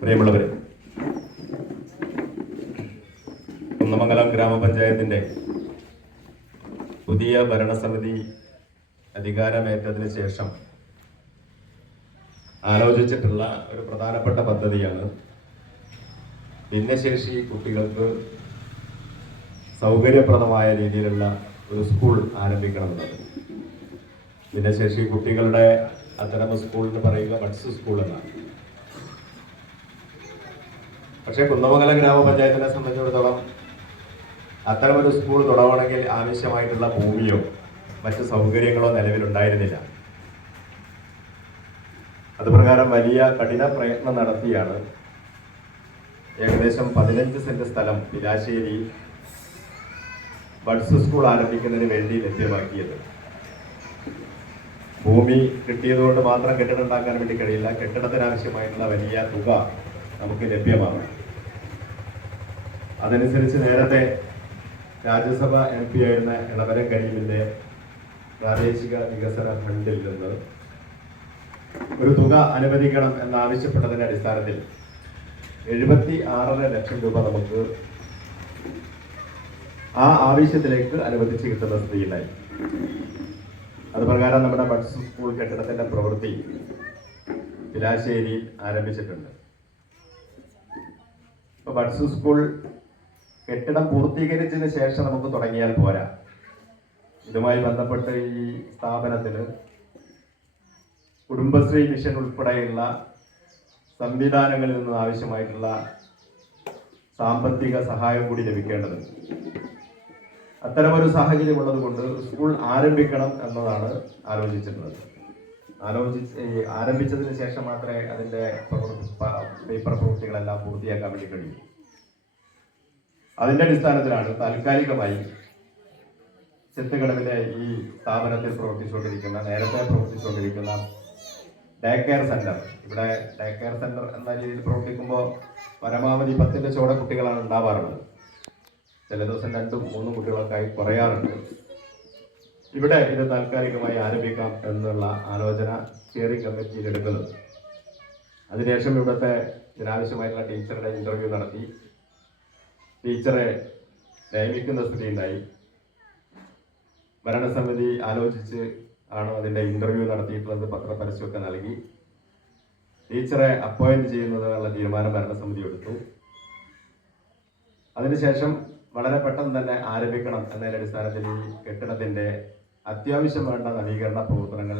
പ്രിയമുള്ളവരെ, കുന്നമംഗലം ഗ്രാമപഞ്ചായത്തിന്റെ പുതിയ ഭരണസമിതി അധികാരമേറ്റതിന് ശേഷം ആലോചിച്ചിട്ടുള്ള ഒരു പ്രധാനപ്പെട്ട പദ്ധതിയാണ് ഭിന്നശേഷി കുട്ടികൾക്ക് സൗകര്യപ്രദമായ രീതിയിലുള്ള ഒരു സ്കൂൾ ആരംഭിക്കണമെന്നത്. ഭിന്നശേഷി കുട്ടികളുടെ അത്തരം സ്കൂൾ എന്ന് പറയുക ബഡ്സ് സ്കൂൾ എന്നാണ്. പക്ഷേ കുന്നമംഗലം ഗ്രാമപഞ്ചായത്തിനെ സംബന്ധിച്ചിടത്തോളം അത്തരമൊരു സ്കൂൾ തുടങ്ങണമെങ്കിൽ ആവശ്യമായിട്ടുള്ള ഭൂമിയോ മറ്റ് സൗകര്യങ്ങളോ നിലവിലുണ്ടായിരുന്നില്ല. അതുപ്രകാരം വലിയ കഠിന പ്രയത്നം നടത്തിയാണ് ഏകദേശം 15 സെന്റ് സ്ഥലം പിലാശ്ശേരി ബഡ്സ് സ്കൂൾ ആരംഭിക്കുന്നതിന് വേണ്ടി ലഭ്യമാക്കിയത്. ഭൂമി കിട്ടിയതുകൊണ്ട് മാത്രം കെട്ടിടം ഉണ്ടാക്കാൻ വേണ്ടി കഴിയില്ല. കെട്ടിടത്തിനാവശ്യമായിട്ടുള്ള വലിയ തുക നമുക്ക് ലഭ്യമാണ്. അതനുസരിച്ച് നേരത്തെ രാജ്യസഭ MP ആയിരുന്ന ഇളവരം കരീമിന്റെ പ്രാദേശിക വികസന ഫണ്ടിൽ നിന്ന് ഒരു തുക അനുവദിക്കണം എന്നാവശ്യപ്പെട്ടതിന്റെ അടിസ്ഥാനത്തിൽ 76.5 ലക്ഷം രൂപ നമുക്ക് ആ ആവശ്യത്തിലേക്ക് അനുവദിച്ച് കിട്ടുന്ന സ്ഥിതിയുണ്ടായി. അതുപ്രകാരം നമ്മുടെ ബഡ്സ് സ്കൂൾ കെട്ടിടത്തിന്റെ പ്രവൃത്തി പിലാശ്ശേരിയിൽ ആരംഭിച്ചിട്ടുണ്ട്. ഇപ്പൊ ബഡ്സ് സ്കൂൾ കെട്ടിടം പൂർത്തീകരിച്ചതിന് ശേഷം നമുക്ക് തുടങ്ങിയാൽ പോരാ. ഇതുമായി ബന്ധപ്പെട്ട് ഈ സ്ഥാപനത്തിന് കുടുംബശ്രീ മിഷൻ ഉൾപ്പെടെയുള്ള സംവിധാനങ്ങളിൽ നിന്ന് ആവശ്യമായിട്ടുള്ള സാമ്പത്തിക സഹായം കൂടി ലഭിക്കേണ്ടതുണ്ട്. അത്തരമൊരു സാഹചര്യം ഉള്ളത് കൊണ്ട് സ്കൂൾ ആരംഭിക്കണം എന്നതാണ് ആലോചിച്ചിട്ടുള്ളത്. ആരംഭിച്ചതിന് ശേഷം മാത്രമേ അതിൻ്റെ പേപ്പർ പ്രവൃത്തികളെല്ലാം പൂർത്തിയാക്കാൻ വേണ്ടി കഴിയൂ. അതിന്റെ അടിസ്ഥാനത്തിലാണ് താൽക്കാലികമായി ചെത്തുകടവിലെ ഈ സ്ഥാപനത്തിൽ നേരത്തെ പ്രവർത്തിച്ചുകൊണ്ടിരിക്കുന്ന ഡേ കെയർ സെന്റർ, ഇവിടെ ഡേ കെയർ സെന്റർ എന്ന രീതിയിൽ പ്രവർത്തിക്കുമ്പോൾ പരമാവധി 10ന്റെ ചോട കുട്ടികളാണ് ഉണ്ടാവാറുള്ളത്. ചില ദിവസം 2-3 കുട്ടികളൊക്കെ ആയി കുറയാറുണ്ട്. ഇവിടെ ഇത് താൽക്കാലികമായി ആരംഭിക്കാം എന്നുള്ള ആലോചന സ്റ്റിയറിംഗ് കമ്മിറ്റിയിൽ എടുക്കുന്നത്. അതിനുശേഷം ഇവിടുത്തെ ഇതിനാവശ്യമായിട്ടുള്ള ടീച്ചറുടെ ഇന്റർവ്യൂ നടത്തി ടീച്ചറെ നിയമിക്കുന്ന സ്ഥിതി ഉണ്ടായി. ഭരണസമിതി ആലോചിച്ച് ആണ് അതിൻ്റെ ഇന്റർവ്യൂ നടത്തിയിട്ടുള്ളത്. പത്രപരസ്യമൊക്കെ നൽകി ടീച്ചറെ അപ്പോയിന്റ് ചെയ്യുന്നതിനുള്ള തീരുമാനം ഭരണസമിതി എടുത്തു. അതിനുശേഷം വളരെ പെട്ടെന്ന് തന്നെ ആരംഭിക്കണം എന്നതിന്റെ അടിസ്ഥാനത്തിൽ ഈ കെട്ടിടത്തിന്റെ അത്യാവശ്യം വേണ്ട നവീകരണ പ്രവർത്തനങ്ങൾ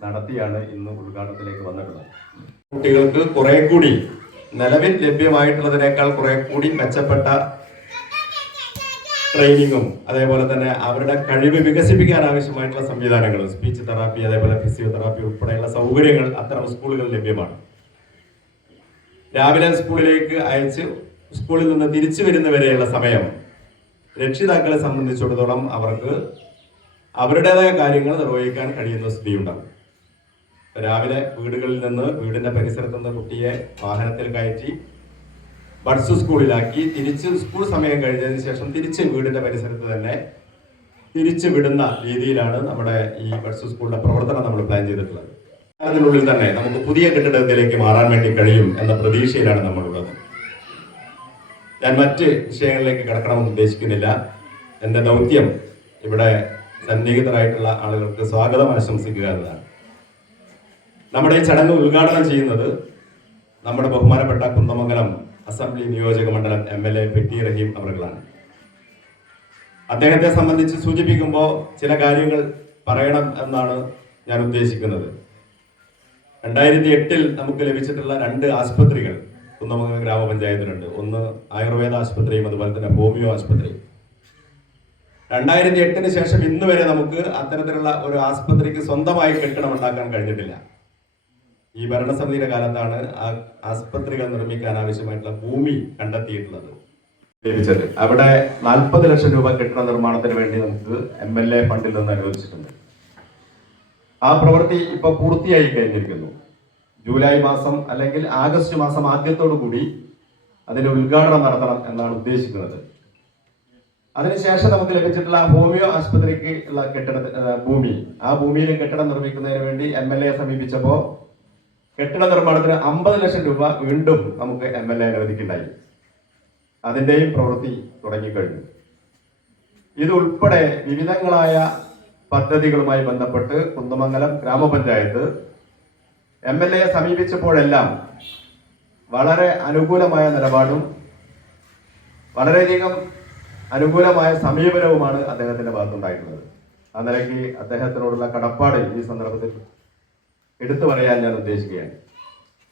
നടത്തിയാണ് ഇന്ന് ഉദ്ഘാടനത്തിലേക്ക് വന്നിട്ടുള്ളത്. കുട്ടികൾക്ക് കുറെ കൂടി നിലവിൽ ലഭ്യമായിട്ടുള്ളതിനേക്കാൾ കുറെ കൂടി മെച്ചപ്പെട്ട ട്രെയിനിങ്ങും അതേപോലെ തന്നെ അവരുടെ കഴിവ് വികസിപ്പിക്കാൻ ആവശ്യമായിട്ടുള്ള സംവിധാനങ്ങളും സ്പീച്ച് തെറാപ്പി അതേപോലെ ഫിസിയോതെറാപ്പി ഉൾപ്പെടെയുള്ള സൗകര്യങ്ങൾ അത്തരം സ്കൂളുകൾ ലഭ്യമാണ്. രാവിലെ സ്കൂളിലേക്ക് അയച്ച് സ്കൂളിൽ നിന്ന് തിരിച്ചു വരുന്നവരെയുള്ള സമയം രക്ഷിതാക്കളെ സംബന്ധിച്ചിടത്തോളം അവർക്ക് അവരുടേതായ കാര്യങ്ങൾ നിർവഹിക്കാൻ കഴിയുന്ന സ്ഥിതിയുണ്ടാകും. രാവിലെ വീടുകളിൽ നിന്ന് വീടിന്റെ പരിസരത്ത് നിന്ന് കുട്ടിയെ വാഹനത്തിൽ കയറ്റി ബഡ്സ് സ്കൂളിലാക്കി തിരിച്ച് സ്കൂൾ സമയം കഴിഞ്ഞതിന് ശേഷം തിരിച്ച് വീടിന്റെ പരിസരത്ത് തന്നെ തിരിച്ചു വിടുന്ന രീതിയിലാണ് നമ്മുടെ ഈ ബഡ്സ് സ്കൂളിന്റെ പ്രവർത്തനം നമ്മൾ പ്ലാൻ ചെയ്തിട്ടുള്ളത്. അതിനുള്ളിൽ തന്നെ നമുക്ക് പുതിയ കെട്ടിടത്തിലേക്ക് മാറാൻ വേണ്ടി കഴിയും എന്ന പ്രതീക്ഷയിലാണ് നമ്മളുള്ളത്. ഞാൻ മറ്റ് വിഷയങ്ങളിലേക്ക് കടക്കണമെന്ന് ഉദ്ദേശിക്കുന്നില്ല. എൻ്റെ ദൗത്യം ഇവിടെ സന്നിഹിതരായിട്ടുള്ള ആളുകൾക്ക് സ്വാഗതം ആശംസിക്കുക എന്നതാണ്. നമ്മുടെ ഈ ചടങ്ങ് ഉദ്ഘാടനം ചെയ്യുന്നത് നമ്മുടെ ബഹുമാനപ്പെട്ട കുന്നമംഗലം അസംബ്ലി നിയോജക മണ്ഡലം MLA പെട്ടി റഹീം അവറുകളാണ്. അദ്ദേഹത്തെ സംബന്ധിച്ച് സൂചിപ്പിക്കുമ്പോൾ ചില കാര്യങ്ങൾ പറയണം എന്നാണ് ഞാൻ ഉദ്ദേശിക്കുന്നത്. 2008 നമുക്ക് ലഭിച്ചിട്ടുള്ള 2 ആശുപത്രികൾ കുന്നമംഗലം ഗ്രാമപഞ്ചായത്തിലുണ്ട്. ഒന്ന് ആയുർവേദ ആശുപത്രിയും അതുപോലെ തന്നെ ഹോമിയോ ആശുപത്രിയും. 2008 ശേഷം ഇന്ന് വരെ നമുക്ക് അത്തരത്തിലുള്ള ഒരു ആശുപത്രിക്ക് സ്വന്തമായി കെട്ടിടം ഉണ്ടാക്കാൻ കഴിഞ്ഞിട്ടില്ല. ഈ ഭരണസമിതിയുടെ കാലത്താണ് ആ ആശുപത്രികൾ നിർമ്മിക്കാൻ ആവശ്യമായിട്ടുള്ള ഭൂമി കണ്ടെത്തിയിട്ടുള്ളത് ലഭിച്ചത്. അവിടെ 40 ലക്ഷം രൂപ കെട്ടിട നിർമ്മാണത്തിന് വേണ്ടി നമുക്ക് MLA ഫണ്ടിൽ നിന്ന് അനുവദിച്ചിട്ടുണ്ട്. ആ പ്രവൃത്തി ഇപ്പൊ പൂർത്തിയായി കഴിഞ്ഞിരിക്കുന്നു. ജൂലൈ മാസം അല്ലെങ്കിൽ ആഗസ്റ്റ് മാസം ആദ്യത്തോടു കൂടി അതിന്റെ ഉദ്ഘാടനം നടത്തണം എന്നാണ് ഉദ്ദേശിക്കുന്നത്. അതിനുശേഷം നമുക്ക് ലഭിച്ചിട്ടുള്ള ഹോമിയോ ആശുപത്രിക്ക് ഉള്ള ഭൂമി, ആ ഭൂമിയിൽ കെട്ടിടം നിർമ്മിക്കുന്നതിന് വേണ്ടി MLA സമീപിച്ചപ്പോൾ കെട്ടിട നിർമ്മാണത്തിന് 50 ലക്ഷം രൂപ വീണ്ടും നമുക്ക് MLA അനുവദിക്കുണ്ടായി. അതിൻ്റെയും പ്രവൃത്തി തുടങ്ങിക്കഴിഞ്ഞു. ഇതുൾപ്പെടെ വിവിധങ്ങളായ പദ്ധതികളുമായി ബന്ധപ്പെട്ട് കുന്ദമംഗലം ഗ്രാമപഞ്ചായത്ത് MLA സമീപിച്ചപ്പോഴെല്ലാം വളരെ അനുകൂലമായ നിലപാടും വളരെയധികം അനുകൂലമായ സമീപനവുമാണ് അദ്ദേഹത്തിന്റെ ഭാഗത്തുണ്ടായിട്ടുള്ളത്. ആ നിലയ്ക്ക് അദ്ദേഹത്തിനോടുള്ള കടപ്പാട് ഈ സന്ദർഭത്തിൽ എടുത്തു പറയാൻ ഞാൻ ഉദ്ദേശിക്കുകയാണ്.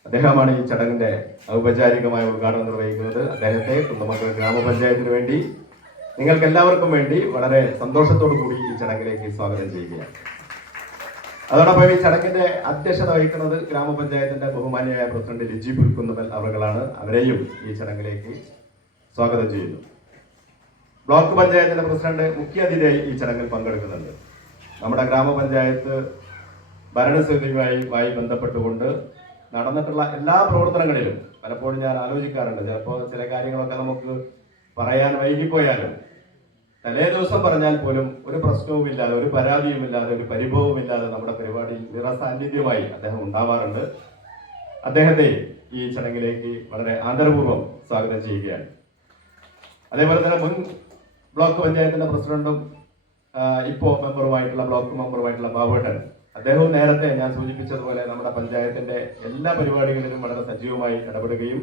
അദ്ദേഹമാണ് ഈ ചടങ്ങിന്റെ ഔപചാരികമായ ഉദ്ഘാടനം നിർവഹിക്കുന്നത്. അദ്ദേഹത്തെ കുന്ദമംഗലം ഗ്രാമപഞ്ചായത്തിന് വേണ്ടി, നിങ്ങൾക്ക് എല്ലാവർക്കും വേണ്ടി വളരെ സന്തോഷത്തോടു കൂടി ഈ ചടങ്ങിലേക്ക് സ്വാഗതം ചെയ്യുകയാണ്. അതോടൊപ്പം ഈ ചടങ്ങിന്റെ അധ്യക്ഷത വഹിക്കുന്നത് ഗ്രാമപഞ്ചായത്തിന്റെ ബഹുമാന്യയായ പ്രസിഡന്റ് ലിജി പുൽക്കുന്നവൽ അവരുകളാണ്. അവരെയും ഈ ചടങ്ങിലേക്ക് സ്വാഗതം ചെയ്യുന്നു. ബ്ലോക്ക് പഞ്ചായത്തിന്റെ പ്രസിഡന്റ് മുഖ്യ അതിഥിയായി ഈ ചടങ്ങിൽ പങ്കെടുക്കുന്നുണ്ട്. നമ്മുടെ ഗ്രാമപഞ്ചായത്ത് ഭരണസമിതിയുമായി ബന്ധപ്പെട്ടുകൊണ്ട് നടന്നിട്ടുള്ള എല്ലാ പ്രവർത്തനങ്ങളിലും പലപ്പോഴും ഞാൻ ആലോചിക്കാറുണ്ട്. ചിലപ്പോൾ ചില കാര്യങ്ങളൊക്കെ നമുക്ക് പറയാൻ വൈകിപ്പോയാലും തലേ ദിവസം പറഞ്ഞാൽ പോലും ഒരു പ്രശ്നവുമില്ലാതെ, ഒരു പരാതിയുമില്ലാതെ, ഒരു പരിഭവമില്ലാതെ നമ്മുടെ പരിപാടിയിൽ നിറസാന്നിധ്യമായി അദ്ദേഹം ഉണ്ടാവാറുണ്ട്. അദ്ദേഹത്തെ ഈ ചടങ്ങിലേക്ക് വളരെ ആദരപൂർവ്വം സ്വാഗതം ചെയ്യുകയാണ്. അതേപോലെ തന്നെ മുൻ ബ്ലോക്ക് പഞ്ചായത്തിന്റെ പ്രസിഡന്റും ഇപ്പോൾ ബ്ലോക്ക് മെമ്പറുമായിട്ടുള്ള ബാബുട്ടൻ, അദ്ദേഹവും നേരത്തെ ഞാൻ സൂചിപ്പിച്ചതുപോലെ നമ്മുടെ പഞ്ചായത്തിന്റെ എല്ലാ പരിപാടികളിലും വളരെ സജീവമായി ഇടപെടുകയും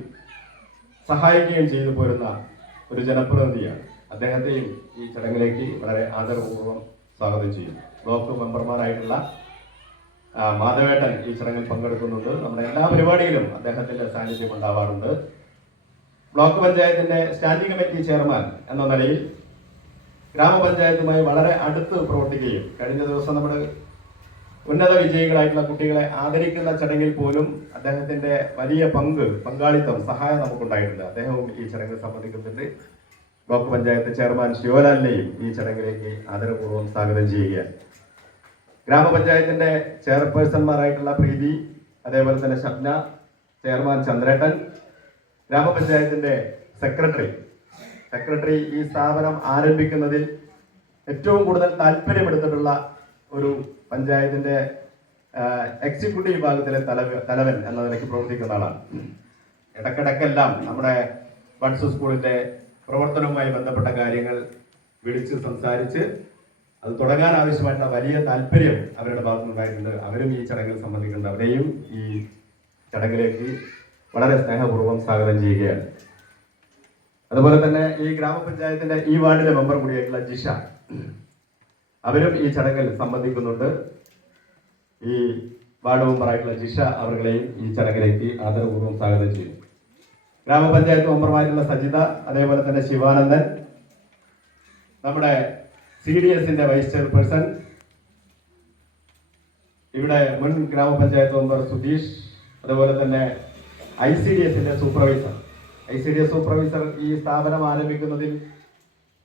സഹായിക്കുകയും ചെയ്തു പോരുന്ന ഒരു ജനപ്രതിനിധിയാണ്. അദ്ദേഹത്തെയും ഈ ചടങ്ങിലേക്ക് വളരെ ആദരപൂർവ്വം സ്വാഗതം ചെയ്യുന്നു. ബ്ലോക്ക് മെമ്പർമാരായിട്ടുള്ള മാധവേട്ടൻ ഈ ചടങ്ങിൽ പങ്കെടുക്കുന്നുണ്ട്. നമ്മുടെ എല്ലാ പരിപാടിയിലും അദ്ദേഹത്തിന്റെ സാന്നിധ്യം ഉണ്ടാവാറുണ്ട്. ബ്ലോക്ക് പഞ്ചായത്തിന്റെ സ്റ്റാൻഡിംഗ് കമ്മിറ്റി ചെയർമാൻ എന്ന നിലയിൽ ഗ്രാമപഞ്ചായത്തുമായി വളരെ അടുത്ത് പ്രവർത്തിക്കുകയും കഴിഞ്ഞ ദിവസം നമ്മുടെ ഉന്നത വിജയികളായിട്ടുള്ള കുട്ടികളെ ആദരിക്കുന്ന ചടങ്ങിൽ പോലും അദ്ദേഹത്തിന്റെ വലിയ പങ്കാളിത്തം, സഹായം നമുക്കുണ്ടായിട്ടുണ്ട്. അദ്ദേഹവും ഈ ചടങ്ങിൽ സംബന്ധിക്കുന്നുണ്ട്. ബ്ലോക്ക് പഞ്ചായത്ത് ചെയർമാൻ ശിവലാലിനെയും ഈ ചടങ്ങിലേക്ക് ആദരപൂർവ്വം സ്വാഗതം ചെയ്യുകയാണ്. ഗ്രാമപഞ്ചായത്തിന്റെ ചെയർപേഴ്സൺമാരായിട്ടുള്ള പ്രീതി, അതേപോലെ തന്നെ ഷബ്ന, ചെയർമാൻ ചന്ദ്രേട്ടൻ, ഗ്രാമപഞ്ചായത്തിന്റെ സെക്രട്ടറി ഈ സ്ഥാപനം ആരംഭിക്കുന്നതിൽ ഏറ്റവും കൂടുതൽ താല്പര്യമെടുത്തിട്ടുള്ള ഒരു പഞ്ചായത്തിന്റെ എക്സിക്യൂട്ടീവ് വിഭാഗത്തിലെ തലവൻ എന്ന നിലയ്ക്ക് പ്രവർത്തിക്കുന്ന ആളാണ്. ഇടക്കിടക്കെല്ലാം നമ്മുടെ ബഡ്സ് സ്കൂളിന്റെ പ്രവർത്തനവുമായി ബന്ധപ്പെട്ട കാര്യങ്ങൾ വിളിച്ച് സംസാരിച്ച് അത് തുടങ്ങാൻ ആവശ്യമായിട്ടുള്ള വലിയ താല്പര്യം അവരുടെ ഭാഗത്തുനിന്നുണ്ടായിട്ടുണ്ട്. അവരും ഈ ചടങ്ങിൽ സംബന്ധിക്കുന്നുണ്ട്. അവരെയും ഈ ചടങ്ങിലേക്ക് വളരെ സ്നേഹപൂർവ്വം സ്വാഗതം ചെയ്യുകയാണ്. അതുപോലെ തന്നെ ഈ ഗ്രാമപഞ്ചായത്തിന്റെ ഈ വാർഡിലെ മെമ്പർ കൂടിയായിട്ടുള്ള ജിഷ, അവരും ഈ ചടങ്ങിൽ സംബന്ധിക്കുന്നുണ്ട്. ഈ വാർഡ് മെമ്പറായിട്ടുള്ള ജിഷ അവരുടെയും ഈ ചടങ്ങിലേക്ക് ആദരപൂർവ്വം സ്വാഗതം ചെയ്യും. ഗ്രാമപഞ്ചായത്ത് മെമ്പർമാരുള്ള സജിത, അതേപോലെ തന്നെ ശിവാനന്ദൻ, നമ്മുടെ CDSന്റെ വൈസ് ചെയർപേഴ്സൺ, ഇവിടെ മുൻ ഗ്രാമപഞ്ചായത്ത് മെമ്പർ സുധീഷ്, അതുപോലെ തന്നെ ICDSന്റെ സൂപ്പർവൈസർ. ICDS സൂപ്പർവൈസർ ഈ സ്ഥാപനം ആരംഭിക്കുന്നതിൽ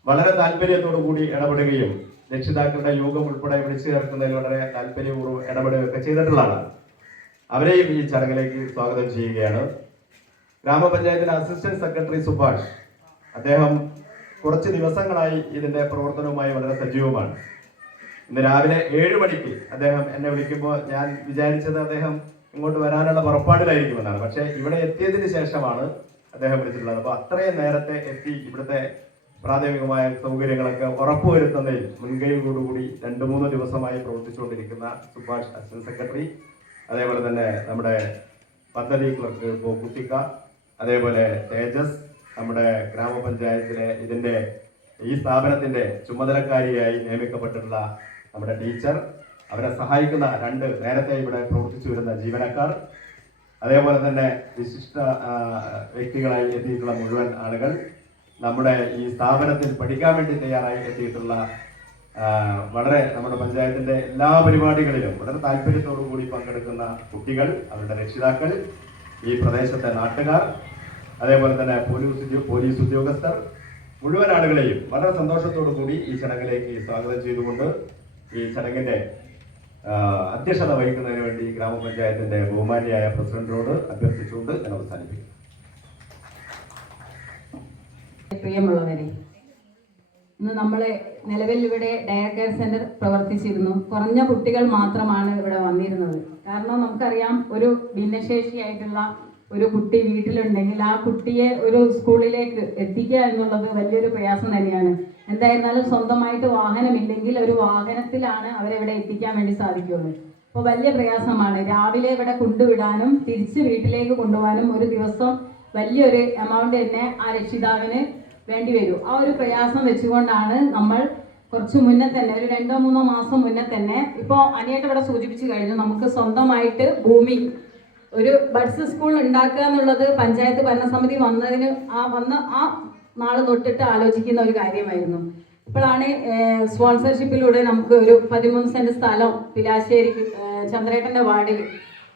വളരെ താല്പര്യത്തോടു കൂടി ഇടപെടുകയും രക്ഷിതാക്കളുടെ യോഗം ഉൾപ്പെടെ വിളിച്ചു ചേർക്കുന്നതിൽ വളരെ താല്പര്യപൂർവ്വം ഇടപെടുകയൊക്കെ ചെയ്തിട്ടുള്ളതാണ്. അവരെയും ഈ ചടങ്ങിലേക്ക് സ്വാഗതം ചെയ്യുകയാണ്. ഗ്രാമപഞ്ചായത്തിലെ അസിസ്റ്റന്റ് സെക്രട്ടറി സുഭാഷ്, അദ്ദേഹം കുറച്ച് ദിവസങ്ങളായി ഇതിന്റെ പ്രവർത്തനവുമായി വളരെ സജീവമാണ്. ഇന്ന് രാവിലെ 7 മണിക്ക് അദ്ദേഹം എന്നെ വിളിക്കുമ്പോൾ ഞാൻ വിചാരിച്ചത് അദ്ദേഹം ഇങ്ങോട്ട് വരാനുള്ള പുറപ്പാടിലായിരിക്കുമെന്നാണ്. പക്ഷെ ഇവിടെ എത്തിയതിന് ശേഷമാണ് അദ്ദേഹം വിളിച്ചിട്ടുള്ളത്. അപ്പൊ അത്രയും നേരത്തെ എത്തി ഇവിടുത്തെ പ്രാഥമികമായ സൗകര്യങ്ങളൊക്കെ ഉറപ്പുവരുത്തുന്നതിൽ മുൻകൈയോടുകൂടി 2-3 ദിവസമായി പ്രവർത്തിച്ചുകൊണ്ടിരിക്കുന്ന സുഭാഷ് അസിസ്റ്റന്റ് സെക്രട്ടറി, അതേപോലെ തന്നെ നമ്മുടെ പദ്ധതി ക്ലർക്ക് കുട്ടിക്ക, അതേപോലെ തേജസ്, നമ്മുടെ ഗ്രാമപഞ്ചായത്തിലെ ഈ സ്ഥാപനത്തിന്റെ ചുമതലക്കാരിയായി നിയമിക്കപ്പെട്ടിട്ടുള്ള നമ്മുടെ ടീച്ചർ, അവരെ സഹായിക്കുന്ന 2 നേരത്തെ ഇവിടെ പ്രവർത്തിച്ചു വരുന്ന ജീവനക്കാർ, അതേപോലെ തന്നെ വിശിഷ്ട വ്യക്തികളായി എത്തിയിട്ടുള്ള മുഴുവൻ ആളുകൾ, നമ്മുടെ ഈ സ്ഥാപനത്തിൽ പഠിക്കാൻ വേണ്ടി തയ്യാറായി എത്തിയിട്ടുള്ള വളരെ നമ്മുടെ പഞ്ചായത്തിന്റെ എല്ലാ പരിപാടികളിലും വളരെ താല്പര്യത്തോടു കൂടി പങ്കെടുക്കുന്ന കുട്ടികൾ, അവരുടെ രക്ഷിതാക്കൾ, ഈ പ്രദേശത്തെ നാട്ടുകാർ, അതേപോലെ തന്നെ പോലീസ് ഉദ്യോഗസ്ഥർ, മുഴുവൻ ആളുകളെയും വളരെ സന്തോഷത്തോടു കൂടി ഈ ചടങ്ങിലേക്ക് സ്വാഗതം ചെയ്തുകൊണ്ട് ഈ ചടങ്ങിന്റെ അധ്യക്ഷത വഹിക്കുന്നതിന് വേണ്ടി ഗ്രാമപഞ്ചായത്തിന്റെ ബഹുമാനിയായ പ്രസിഡന്റിനോട് അഭ്യർത്ഥിച്ചുകൊണ്ട് ഞാൻ അവസാനിപ്പിക്കും. പ്രിയമുള്ളവരെ, ഇന്ന് നമ്മൾ നിലവിൽ ഇവിടെ ഡേ കെയർ സെന്റർ പ്രവർത്തിച്ചിരുന്നു. കുറഞ്ഞ കുട്ടികൾ മാത്രമാണ് ഇവിടെ വന്നിരുന്നത്. കാരണം നമുക്കറിയാം, ഒരു ഭിന്നശേഷിയായിട്ടുള്ള ഒരു കുട്ടി വീട്ടിലുണ്ടെങ്കിൽ ആ കുട്ടിയെ ഒരു സ്കൂളിലേക്ക് എത്തിക്കുക എന്നുള്ളത് വലിയൊരു പ്രയാസം തന്നെയാണ്. എന്തായിരുന്നാലും സ്വന്തമായിട്ട് വാഹനമില്ലെങ്കിൽ ഒരു വാഹനത്തിലാണ് അവരെവിടെ എത്തിക്കാൻ വേണ്ടി സാധിക്കുകയുള്ളൂ. അപ്പോൾ വലിയ പ്രയാസമാണ്. രാവിലെ ഇവിടെ കൊണ്ടുവിടാനും തിരിച്ച് വീട്ടിലേക്ക് കൊണ്ടുപോകാനും ഒരു ദിവസം വലിയൊരു എമൗണ്ട് തന്നെ ആ രക്ഷിതാവിന് വേണ്ടി വരും. ആ ഒരു പ്രയാസം വെച്ചുകൊണ്ടാണ് നമ്മൾ കുറച്ച് മുന്നേ തന്നെ, ഒരു 2-3 മാസം മുന്നേ തന്നെ, ഇപ്പോൾ അനിയായിട്ട് ഇവിടെ സൂചിപ്പിച്ചു കഴിഞ്ഞു, നമുക്ക് സ്വന്തമായിട്ട് ഭൂമി ഒരു ബഡ്സ് സ്കൂൾ ഉണ്ടാക്കുക എന്നുള്ളത് പഞ്ചായത്ത് ഭരണസമിതി വന്ന ആ നാള് തൊട്ടിട്ട് ആലോചിക്കുന്ന ഒരു കാര്യമായിരുന്നു. ഇപ്പോഴാണ് സ്പോൺസർഷിപ്പിലൂടെ നമുക്ക് ഒരു 13 സെന്റ് സ്ഥലം പിലാശ്ശേരി ചന്ദ്രേട്ടൻ്റെ വാർഡിൽ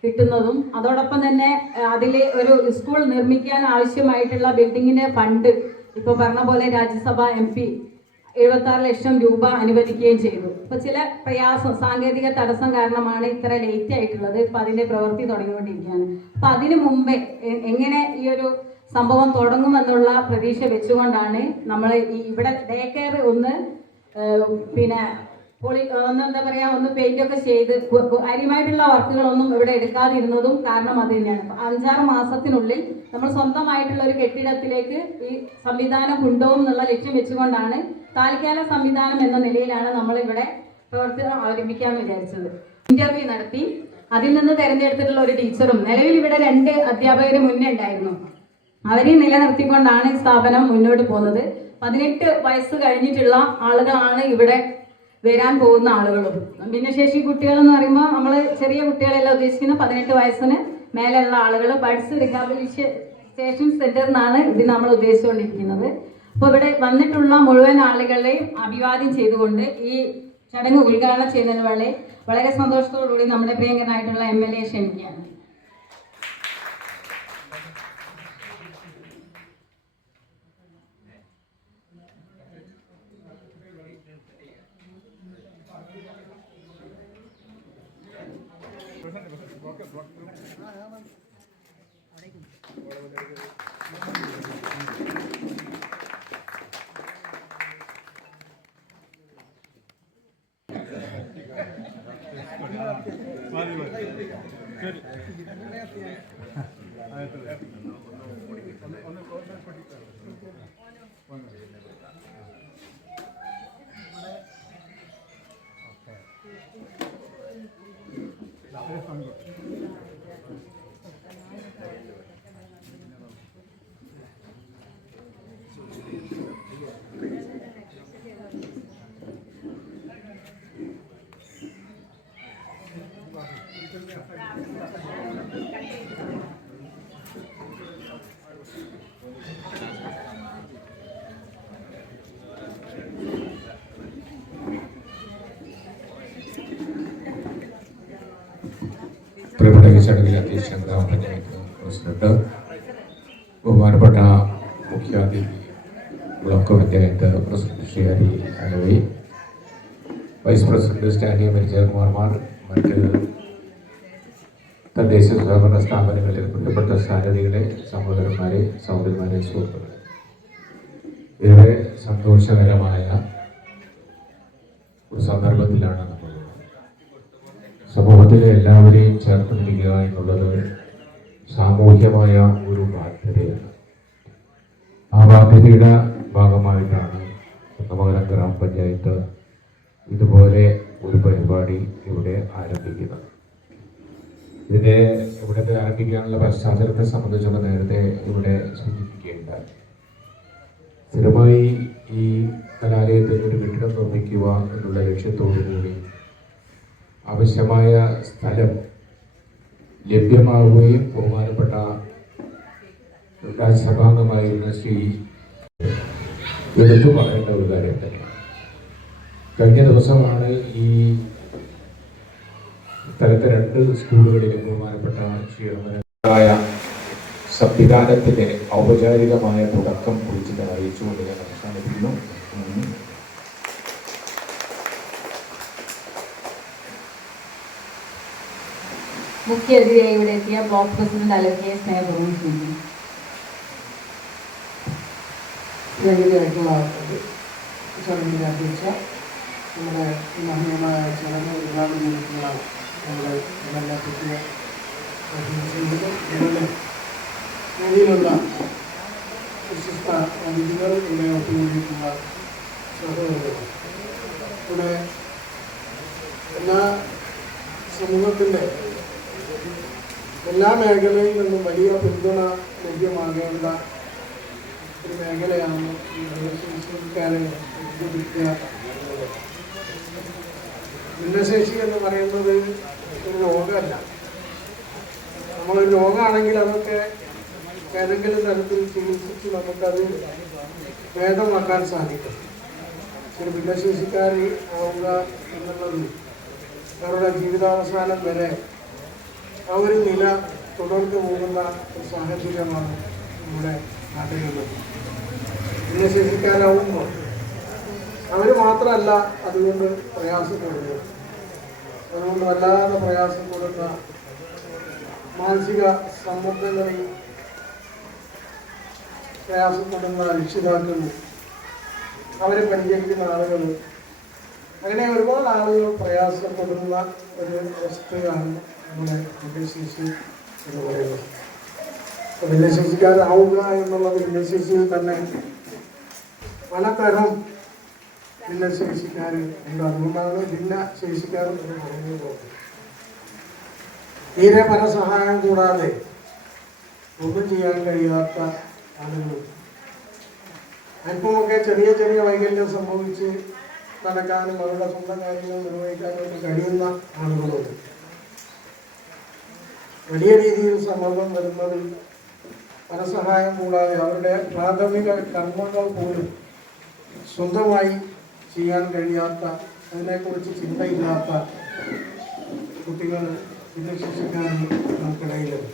കിട്ടുന്നതും, അതോടൊപ്പം തന്നെ അതിൽ ഒരു സ്കൂൾ നിർമ്മിക്കാൻ ആവശ്യമായിട്ടുള്ള ബിൽഡിങ്ങിൻ്റെ ഫണ്ട് ഇപ്പോൾ പറഞ്ഞ പോലെ രാജ്യസഭ MP 76 ലക്ഷം രൂപ അനുവദിക്കുകയും ചെയ്തു. ഇപ്പോൾ ചില പ്രയാസം, സാങ്കേതിക തടസ്സം കാരണമാണ് ഇത്ര ലേറ്റ് ആയിട്ടുള്ളത്. ഇപ്പം അതിൻ്റെ പ്രവൃത്തി തുടങ്ങിക്കൊണ്ടിരിക്കുകയാണ്. അപ്പം അതിനു മുമ്പേ എങ്ങനെ ഈ ഒരു സംഭവം തുടങ്ങുമെന്നുള്ള പ്രതീക്ഷ വെച്ചുകൊണ്ടാണ് നമ്മൾ ഇവിടെ ഡേ കെയർ ഒന്ന് എന്താ പറയുക, ഒന്ന് പെയിന്റ് ഒക്കെ ചെയ്ത് കാര്യമായിട്ടുള്ള വർക്കുകളൊന്നും ഇവിടെ എടുക്കാതിരുന്നതും കാരണം അത് തന്നെയാണ്. 5-6 മാസത്തിനുള്ളിൽ നമ്മൾ സ്വന്തമായിട്ടുള്ള ഒരു കെട്ടിടത്തിലേക്ക് ഈ സംവിധാനം കൊണ്ടുപോകും എന്നുള്ള ലക്ഷ്യം വെച്ചുകൊണ്ടാണ് താൽക്കാല സംവിധാനം എന്ന നിലയിലാണ് നമ്മളിവിടെ പ്രവർത്തനം ആരംഭിക്കാമെന്ന് വിചാരിച്ചത്. ഇന്റർവ്യൂ നടത്തി അതിൽ നിന്ന് തിരഞ്ഞെടുത്തിട്ടുള്ള ഒരു ടീച്ചറും, നിലവിൽ ഇവിടെ 2 അധ്യാപകർ മുന്നേ ഉണ്ടായിരുന്നു, അവരെ നിലനിർത്തിക്കൊണ്ടാണ് ഈ സ്ഥാപനം മുന്നോട്ട് പോകുന്നത്. 18 വയസ്സ് കഴിഞ്ഞിട്ടുള്ള ആളുകളാണ് ഇവിടെ വരാൻ പോകുന്ന ആളുകളും. ഭിന്നശേഷി കുട്ടികൾ എന്ന് പറയുമ്പോൾ നമ്മൾ ചെറിയ കുട്ടികളെല്ലാം ഉദ്ദേശിക്കുന്ന 18 വയസ്സിന് മേലെയുള്ള ആളുകൾ. ബഡ്സ് റിഹാബിലിറ്റേഷൻ സെന്റർ എന്നാണ് ഇത് നമ്മൾ ഉദ്ദേശിച്ചുകൊണ്ടിരിക്കുന്നത്. അപ്പോൾ ഇവിടെ വന്നിട്ടുള്ള മുഴുവൻ ആളുകളെയും അഭിവാദ്യം ചെയ്തുകൊണ്ട് ഈ ചടങ്ങ് ഉദ്ഘാടനം ചെയ്യുന്നതിന് വളരെ സന്തോഷത്തോടുകൂടി നമ്മുടെ പ്രിയങ്കരനായിട്ടുള്ള MLA ക്ഷണിക്കുകയാണ്. പ്രിയപ്പെട്ട ചടങ്ങിൽ അധ്യക്ഷൻ ഗ്രാമപഞ്ചായത്ത് പ്രസിഡന്റ്, ബഹുമാനപ്പെട്ട മുഖ്യാതിഥി block panchayat president Shri Hari Alavi, vice president standing committee ചെയർമാൻമാർ, മറ്റ് തദ്ദേശ സ്വയംഭരണ സ്ഥാപനങ്ങളിലെ ബന്ധപ്പെട്ട സാരഥികളെ, സഹോദരന്മാരെ, സഹോദരിമാരെ, സുഹൃത്തുക്കളെ, ഏറെ സന്തോഷകരമായ ഒരു സന്ദർഭത്തിലാണ് നമ്മൾ സമൂഹത്തിലെ എല്ലാവരെയും ചേർത്ത് പിടിക്കുക എന്നുള്ളത് സാമൂഹ്യമായ ഒരു ബാധ്യതയാണ്. ആ ബാധ്യതയുടെ ഭാഗമായിട്ടാണ് കുന്നമംഗലം ഗ്രാമപഞ്ചായത്ത് ഇതുപോലെ ഒരു പരിപാടി ഇവിടെ ആരംഭിക്കുന്നത്. ഇവിടുത്തെ ആരംഭിക്കാനുള്ള പശ്ചാത്തലത്തെ സംബന്ധിച്ചുള്ള നേരത്തെ ഇവിടെ സൂചിപ്പിക്കുകയുണ്ടായി. സ്ഥിരമായി ഈ കലാലയത്തിന് ഒരു കെട്ടിടം നിർമ്മിക്കുക എന്നുള്ള ലക്ഷ്യത്തോടു കൂടി ആവശ്യമായ സ്ഥലം ലഭ്യമാവുകയും ബഹുമാനപ്പെട്ട രാജ്യസഭാംഗമായിരുന്ന ശ്രീ എടുത്തു പറയേണ്ട ഒരു കാര്യം തന്നെയാണ്. കഴിഞ്ഞ ദിവസമാണ് ഈ സ്ഥലത്തെ 2 സ്കൂളുകളിലും ബഹുമാനപ്പെട്ട ശ്രീ സംവിധാനത്തിന്റെ ഔപചാരികമായ തുടക്കം കുറിച്ച് അറിയിച്ചുകൊണ്ട് ഞാൻ അവസാനിപ്പിക്കുന്നു. മുഖ്യ അതിഥിയായി ഇവിടെ എത്തിയ ബ്ലോക്ക് പ്രസിഡന്റ് അലക്കിയ സ്നേഹപൂർവ്വം ക്ഷണിക്കുന്നു. വേണ്ടിയായിട്ടുള്ള ചടങ്ങിനെ അപേക്ഷ നമ്മുടെ ഈ മഹനീയമായ ചടങ്ങ് ഉദ്ഘാടനം ചെയ്തിട്ടുള്ള നമ്മുടെ എല്ലാ പുതിയ ഇവരുടെ രീതിയിലുള്ള വിശിഷ്ട അതിഥികൾ ഇവിടെ ഒത്തുകൂടിയിട്ടുള്ള സഹോദരങ്ങൾ ഇവിടെ എല്ലാ സമൂഹത്തിൻ്റെ എല്ലാ മേഖലയിൽ നിന്നും വലിയ പിന്തുണ ലഭ്യമാകേണ്ട ഒരു മേഖലയാണ് ഈ ഭിന്നശേഷിക്കാരെ ഉദ്യോഗിക്കുക. ഭിന്നശേഷി എന്ന് പറയുന്നത് ഒരു രോഗമല്ല. നമ്മളൊരു രോഗമാണെങ്കിൽ അതൊക്കെ ഏതെങ്കിലും തരത്തിൽ ചികിത്സിച്ച് നമുക്കത് ഭേദമാക്കാൻ സാധിക്കും. ഒരു ഭിന്നശേഷിക്കാരി ആവുക എന്നുള്ളത് അവരുടെ ജീവിതാവസാനം വരെ ആ ഒരു നില തുടർന്നു പോകുന്ന ഒരു സാഹചര്യമാണ് നമ്മുടെ നാട്ടിലുള്ളത്. ഭിന്നശേഷിക്കാരാവുമ്പോൾ അവർ മാത്രമല്ല അതുകൊണ്ട് പ്രയാസപ്പെടുന്നത്. അതുകൊണ്ട് വല്ലാതെ പ്രയാസപ്പെടുന്ന മാനസിക സമ്മർദ്ദങ്ങളിൽ പ്രയാസപ്പെടുന്ന രക്ഷിതാക്കൾ, അവരെ പരിചരിക്കുന്ന ആളുകൾ, അങ്ങനെ ഒരുപാട് ആളുകൾ പ്രയാസപ്പെടുന്ന ഒരു അവസ്ഥയാണ് നമ്മുടെ ഭിന്നശേഷി എന്ന് പറയുന്നത്. ഭിന്നശേഷിക്കാരാവുക എന്നുള്ളത് ഭിന്നശേഷിയിൽ തന്നെ പലതരം ഭിന്നശേഷിക്കാർ ഉണ്ട്. അതുകൊണ്ടാണ് ഭിന്നശേഷിക്കാർ എന്ന് പറയുന്നത്. തീരെ പരസഹായം കൂടാതെ ഒന്നും ചെയ്യാൻ കഴിയാത്ത ആളുകൾ, അല്പമൊക്കെ ചെറിയ ചെറിയ വൈകല്യം സംഭവിച്ച് നടക്കാനും അവരുടെ സ്വന്തം കാര്യങ്ങൾ നിർവഹിക്കാനും ഒക്കെ കഴിയുന്ന ആളുകളുണ്ട്. വലിയ രീതിയിൽ സമ്മർദ്ദം വരുന്നത് പരസഹായം കൂടാതെ അവരുടെ പ്രാഥമിക കർമ്മങ്ങൾ പോലും സ്വന്തമായി ചെയ്യാൻ കഴിയാത്ത, അതിനെക്കുറിച്ച് ചിന്തയില്ലാത്ത കുട്ടികൾ ഭിന്നശേഷിക്കാരും നമുക്കിടയിലുണ്ട്.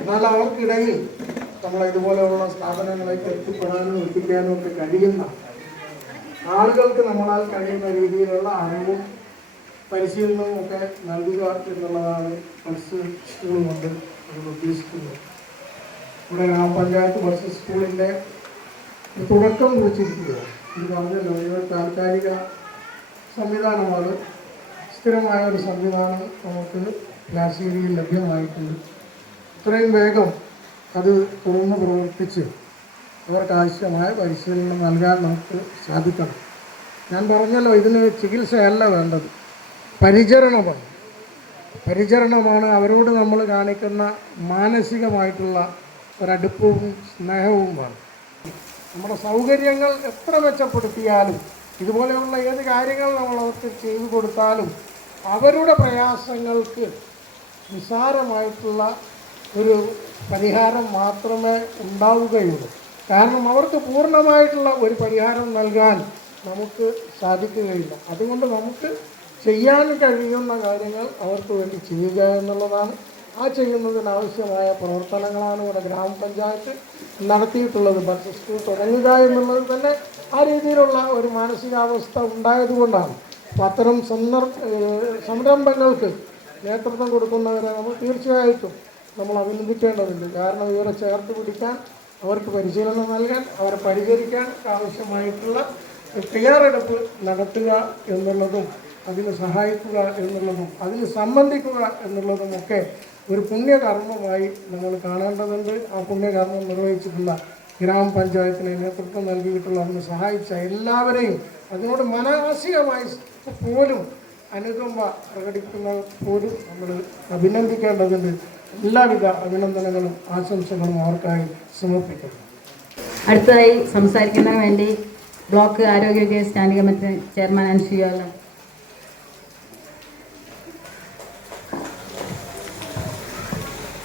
എന്നാൽ അവർക്കിടയിൽ നമ്മൾ ഇതുപോലെയുള്ള സ്ഥാപനങ്ങളിലേക്ക് എത്തിപ്പെടാനും എത്തിക്കാനും ഒക്കെ കഴിയുന്ന ആളുകൾക്ക് നമ്മളാൽ കഴിയുന്ന രീതിയിലുള്ള അറിവും പരിശീലനവും ഒക്കെ നൽകുക എന്നുള്ളതാണ് പൾസ് സ്കൂൾ കൊണ്ട് നമ്മൾ ഉദ്ദേശിക്കുന്നത്. ഇവിടെ ഗ്രാമപഞ്ചായത്ത് പൾസ് സ്കൂളിൻ്റെ തുടക്കം കുറിച്ചിരിക്കുക. ഇത് പറഞ്ഞല്ലോ, ഇതൊരു താൽക്കാലിക സംവിധാനമാണ്. സ്ഥിരമായ ഒരു സംവിധാനം നമുക്ക് ലാശേരിയിൽ ലഭ്യമായിട്ടുണ്ട്. ഇത്രയും വേഗം അത് തുറന്ന് പ്രവർത്തിച്ച് അവർക്ക് ആവശ്യമായ പരിശീലനം നൽകാൻ നമുക്ക് സാധിക്കണം. ഞാൻ പറഞ്ഞല്ലോ, ഇതിന് ചികിത്സയല്ല വേണ്ടത്, പരിചരണമാണ്. പരിചരണമാണ് അവരോട് നമ്മൾ കാണിക്കുന്ന മാനസികമായിട്ടുള്ള ഒരടുപ്പവും സ്നേഹവുമാണ്. നമ്മുടെ സൗകര്യങ്ങൾ എത്ര മെച്ചപ്പെടുത്തിയാലും, ഇതുപോലെയുള്ള ഏത് കാര്യങ്ങൾ നമ്മൾ അവർക്ക് ചെയ്തു കൊടുത്താലും അവരുടെ പ്രയാസങ്ങൾക്ക് നിസ്സാരമായിട്ടുള്ള ഒരു പരിഹാരം മാത്രമേ ഉണ്ടാവുകയുള്ളൂ. കാരണം അവർക്ക് പൂർണ്ണമായിട്ടുള്ള ഒരു പരിഹാരം നൽകാൻ നമുക്ക് സാധിക്കുകയില്ല. അതുകൊണ്ട് നമുക്ക് ചെയ്യാൻ കഴിയുന്ന കാര്യങ്ങൾ അവർക്ക് വേണ്ടി ചെയ്യുക എന്നുള്ളതാണ്. ആ ചെയ്യുന്നതിനാവശ്യമായ പ്രവർത്തനങ്ങളാണ് ഇവിടെ ഗ്രാമപഞ്ചായത്ത് നടത്തിയിട്ടുള്ളത്. പൾസ് സ്കൂൾ തുടങ്ങുക എന്നുള്ളത് തന്നെ ആ രീതിയിലുള്ള ഒരു മാനസികാവസ്ഥ ഉണ്ടായതുകൊണ്ടാണ്. അപ്പോൾ അത്തരം സംരംഭങ്ങൾക്ക് നേതൃത്വം കൊടുക്കുന്നവരെ നമ്മൾ തീർച്ചയായിട്ടും നമ്മൾ അഭിനന്ദിക്കേണ്ടതുണ്ട്. കാരണം ഇവരെ ചേർത്ത് പിടിക്കാൻ, അവർക്ക് പരിശീലനം നൽകാൻ, അവരെ പരിചരിക്കാൻ ആവശ്യമായിട്ടുള്ള തയ്യാറെടുപ്പ് നടത്തുക എന്നുള്ളതും അതിന് സഹായിക്കുക എന്നുള്ളതും അതിന് സംബന്ധിക്കുക എന്നുള്ളതുമൊക്കെ ഒരു പുണ്യകർമ്മമായി നമ്മൾ കാണേണ്ടതുണ്ട്. ആ പുണ്യകർമ്മം നിർവഹിച്ചിട്ടുള്ള ഗ്രാമപഞ്ചായത്തിന് നേതൃത്വം നൽകിയിട്ടുള്ള, അതിന് സഹായിച്ച എല്ലാവരെയും അതിനോട് മാനസികമായി പോലും അനുകമ്പ പ്രകടിക്കുന്ന പോലും നമ്മൾ അഭിനന്ദിക്കേണ്ടതുണ്ട്. എല്ലാവിധ അഭിനന്ദനങ്ങളും ആശംസകളും അവർക്കായി സമർപ്പിക്കുന്നു. അടുത്തതായി സംസാരിക്കുന്നതിന് വേണ്ടി ബ്ലോക്ക് ആരോഗ്യ സ്റ്റാൻഡിംഗ് കമ്മിറ്റി ചെയർമാൻ അനുശ്രീയോല.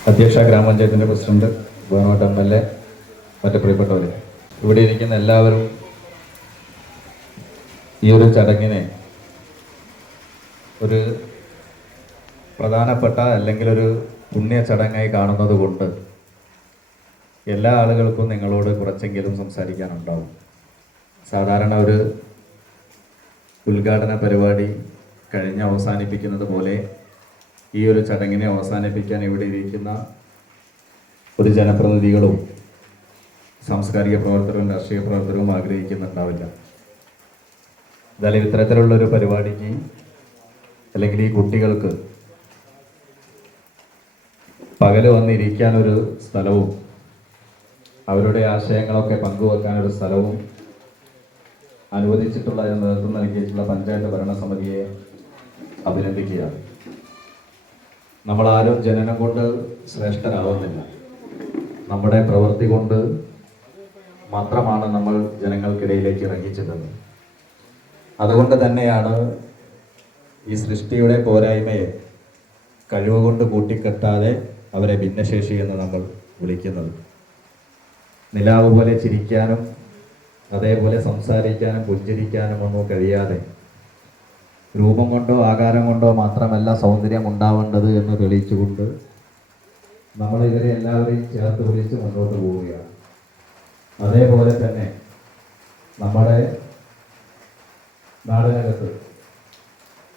അധ്യക്ഷ, ഗ്രാമപഞ്ചായത്തിൻ്റെ പ്രസിഡന്റ്, ബഹുമാനപ്പെട്ട MLA, മറ്റ് പ്രിയപ്പെട്ടവരെ, ഇവിടെ ഇരിക്കുന്ന എല്ലാവരും ഈ ഒരു ചടങ്ങിനെ ഒരു പ്രധാനപ്പെട്ട അല്ലെങ്കിൽ ഒരു പുണ്യ ചടങ്ങായി കാണുന്നത് കൊണ്ട് എല്ലാ ആളുകൾക്കും നിങ്ങളോട് കുറച്ചെങ്കിലും സംസാരിക്കാനുണ്ടാവും. സാധാരണ ഒരു ഉദ്ഘാടന പരിപാടി കഴിഞ്ഞ് അവസാനിപ്പിക്കുന്നത് പോലെ ഈ ഒരു ചടങ്ങിനെ അവസാനിപ്പിക്കാൻ ഇവിടെ ഇരിക്കുന്ന ഒരു ജനപ്രതിനിധികളും സാംസ്കാരിക പ്രവർത്തകരും രാഷ്ട്രീയ പ്രവർത്തകരും ആഗ്രഹിക്കുന്നുണ്ടാവില്ല. എന്തായാലും ഇത്തരത്തിലുള്ളൊരു പരിപാടിക്ക് അല്ലെങ്കിൽ ഈ കുട്ടികൾക്ക് പകല് വന്നിരിക്കാനൊരു സ്ഥലവും അവരുടെ ആശയങ്ങളൊക്കെ പങ്കുവെക്കാനൊരു സ്ഥലവും അനുവദിച്ചിട്ടുള്ള നേതൃത്വം നൽകിയിട്ടുള്ള പഞ്ചായത്ത് ഭരണസമിതിയെ അഭിനന്ദിക്കുകയാണ്. നമ്മളാരും ജനനം കൊണ്ട് ശ്രേഷ്ഠരാവുന്നില്ല. നമ്മുടെ പ്രവൃത്തി കൊണ്ട് മാത്രമാണ് നമ്മൾ ജനങ്ങൾക്കിടയിലേക്ക് ഇറങ്ങിച്ചെല്ലുന്നത്. അതുകൊണ്ട് തന്നെയാണ് ഈ സൃഷ്ടിയുടെ പോരായ്മയെ കഴിവുകൊണ്ട് കൂട്ടിക്കെട്ടാതെ അവരെ ഭിന്നശേഷി എന്ന് നമ്മൾ വിളിക്കുന്നത്. നിലാവ് പോലെ ചിരിക്കാനും അതേപോലെ സംസാരിക്കാനും പുഞ്ചിരിക്കാനും ഒന്നും കഴിയാതെ രൂപം കൊണ്ടോ ആകാരം കൊണ്ടോ മാത്രമല്ല സൗന്ദര്യം ഉണ്ടാവേണ്ടത് എന്ന് തെളിയിച്ചുകൊണ്ട് നമ്മളിവരെ എല്ലാവരെയും ചേർത്ത് പിടിച്ച് മുന്നോട്ട് പോവുകയാണ്. അതേപോലെ തന്നെ നമ്മുടെ നാടിനകത്ത്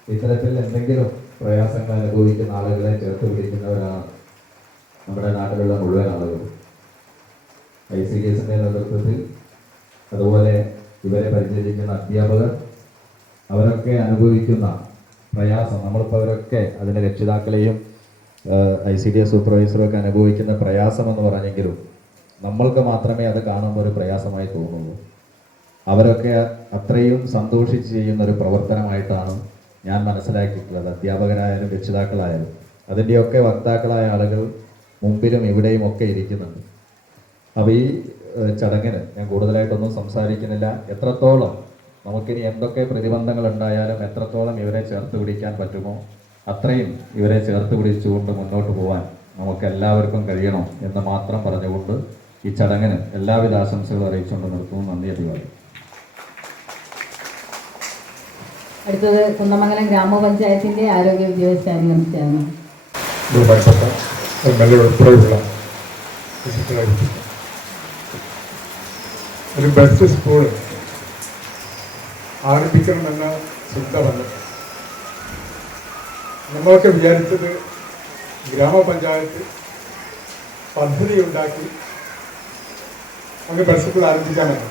ഇത്തരത്തിൽ എന്തെങ്കിലും പ്രയാസങ്ങൾ അനുഭവിക്കുന്ന ആളുകളെ ചേർത്ത് പിടിക്കുന്നവരാണ് നമ്മുടെ നാട്ടിലുള്ള മുഴുവൻ ആളുകളും. ICDSന്റെ നേതൃത്വത്തിൽ അതുപോലെ ഇവരെ പരിചരിക്കുന്ന അധ്യാപകർ അവരൊക്കെ അനുഭവിക്കുന്ന പ്രയാസം, നമ്മളിപ്പോൾ അവരൊക്കെ അതിൻ്റെ രക്ഷിതാക്കളെയും ICDS സൂപ്പർവൈസറും ഒക്കെ അനുഭവിക്കുന്ന പ്രയാസം എന്ന് പറഞ്ഞെങ്കിലും നമ്മൾക്ക് മാത്രമേ അത് കാണുമ്പോൾ ഒരു പ്രയാസമായി തോന്നുള്ളൂ. അവരൊക്കെ അത്രയും സന്തോഷിച്ച് ചെയ്യുന്ന ഒരു പ്രവർത്തനമായിട്ടാണ് ഞാൻ മനസ്സിലാക്കിയിട്ടുള്ളത്. അധ്യാപകരായാലും രക്ഷിതാക്കളായാലും അതിൻ്റെയൊക്കെ വക്താക്കളായ ആളുകൾ മുമ്പിലും ഇവിടെയും ഒക്കെ ഇരിക്കുന്നുണ്ട്. അപ്പോൾ ഈ ചടങ്ങിന് ഞാൻ കൂടുതലായിട്ടൊന്നും സംസാരിക്കുന്നില്ല. എത്രത്തോളം നമുക്കിനി എന്തൊക്കെ പ്രതിബന്ധങ്ങൾ ഉണ്ടായാലും എത്രത്തോളം ഇവരെ ചേർത്ത് പിടിക്കാൻ പറ്റുമോ അത്രയും ഇവരെ ചേർത്ത് പിടിച്ചുകൊണ്ട് മുന്നോട്ട് പോകാൻ നമുക്ക് എല്ലാവർക്കും കഴിയണം എന്ന് മാത്രം പറഞ്ഞുകൊണ്ട് ഈ ചടങ്ങിന് എല്ലാവിധ ആശംസകളും അറിയിച്ചുകൊണ്ട് നിർത്തുന്നു. നന്ദി. അഭിവാദ്യം. അടുത്തത് കുന്നമംഗലം ഗ്രാമപഞ്ചായത്തിന്റെ ആരോഗ്യ വിദ്യാഭ്യാസ അനുഗമിച്ചാണ്. ഒരു ബെസ്റ്റ് സ്കൂൾ ആരംഭിക്കണമെന്ന ചിന്ത വന്നു. നമ്മളൊക്കെ വിചാരിച്ചത് ഗ്രാമപഞ്ചായത്ത് പദ്ധതി ഉണ്ടാക്കി അങ്ങ് ബെസ്റ്റ് സ്കൂൾ ആരംഭിക്കാനാണ്.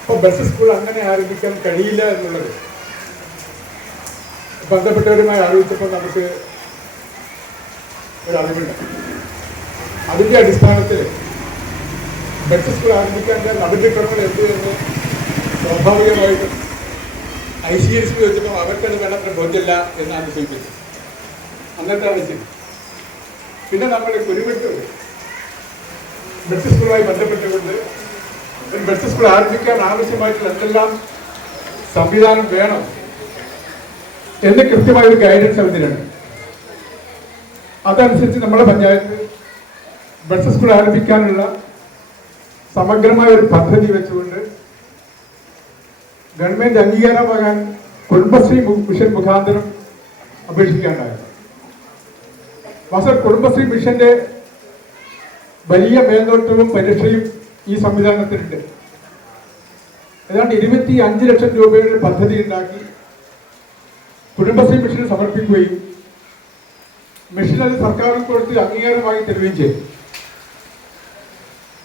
അപ്പോൾ ബെസ്റ്റ് സ്കൂൾ അങ്ങനെ ആരംഭിക്കാൻ കഴിയില്ല എന്നുള്ളത് ബന്ധപ്പെട്ടവരുമായി ആലോചിച്ചപ്പോൾ നമുക്ക് ഒരു അറിവുണ്ട്. അതിൻ്റെ അടിസ്ഥാനത്തിൽ ബെസ്റ്റ് സ്കൂൾ ആരംഭിക്കാൻ നടപടിക്രമങ്ങൾ എന്ത് എന്ന് സ്വാഭാവികമായിട്ടും ICDS വെച്ചപ്പോൾ അവർക്കത് വേണ്ടത്ര ബോധ്യമില്ല എന്നാണ് സൂചിപ്പിച്ചത്. അങ്ങനത്തെ ആവശ്യം. പിന്നെ നമ്മൾ കുരുവിട്ട് ബെസ്റ്റ് സ്കൂളുമായി ബന്ധപ്പെട്ടുകൊണ്ട് ഒരു ബെസ്റ്റ് സ്കൂൾ ആരംഭിക്കാൻ ആവശ്യമായിട്ടുള്ള എന്തെല്ലാം സംവിധാനം വേണം എന്ന് കൃത്യമായ ഒരു ഗൈഡൻസ് അതിലുണ്ട്. അതനുസരിച്ച് നമ്മുടെ പഞ്ചായത്ത് ബെസ്റ്റ് സ്കൂൾ ആരംഭിക്കാനുള്ള സമഗ്രമായ ഒരു പദ്ധതി വെച്ചുകൊണ്ട് ഗവൺമെന്റ് അംഗീകാരമാകാൻ കുടുംബശ്രീ മിഷൻ മുഖാന്തരം അപേക്ഷിക്കാനുണ്ടായിരുന്നു. പക്ഷേ കുടുംബശ്രീ മിഷന്റെ വലിയ മേൽനോട്ടവും പരീക്ഷയും ഈ സംവിധാനത്തിലുണ്ട്. ഏതാണ്ട് 25 ലക്ഷം രൂപയുടെ പദ്ധതി ഉണ്ടാക്കി കുടുംബശ്രീ മിഷന് സമർപ്പിക്കുകയും മിഷൻ അത് സർക്കാരിന് കൊടുത്ത് അംഗീകാരമായി തരുകയും ചെയ്തു.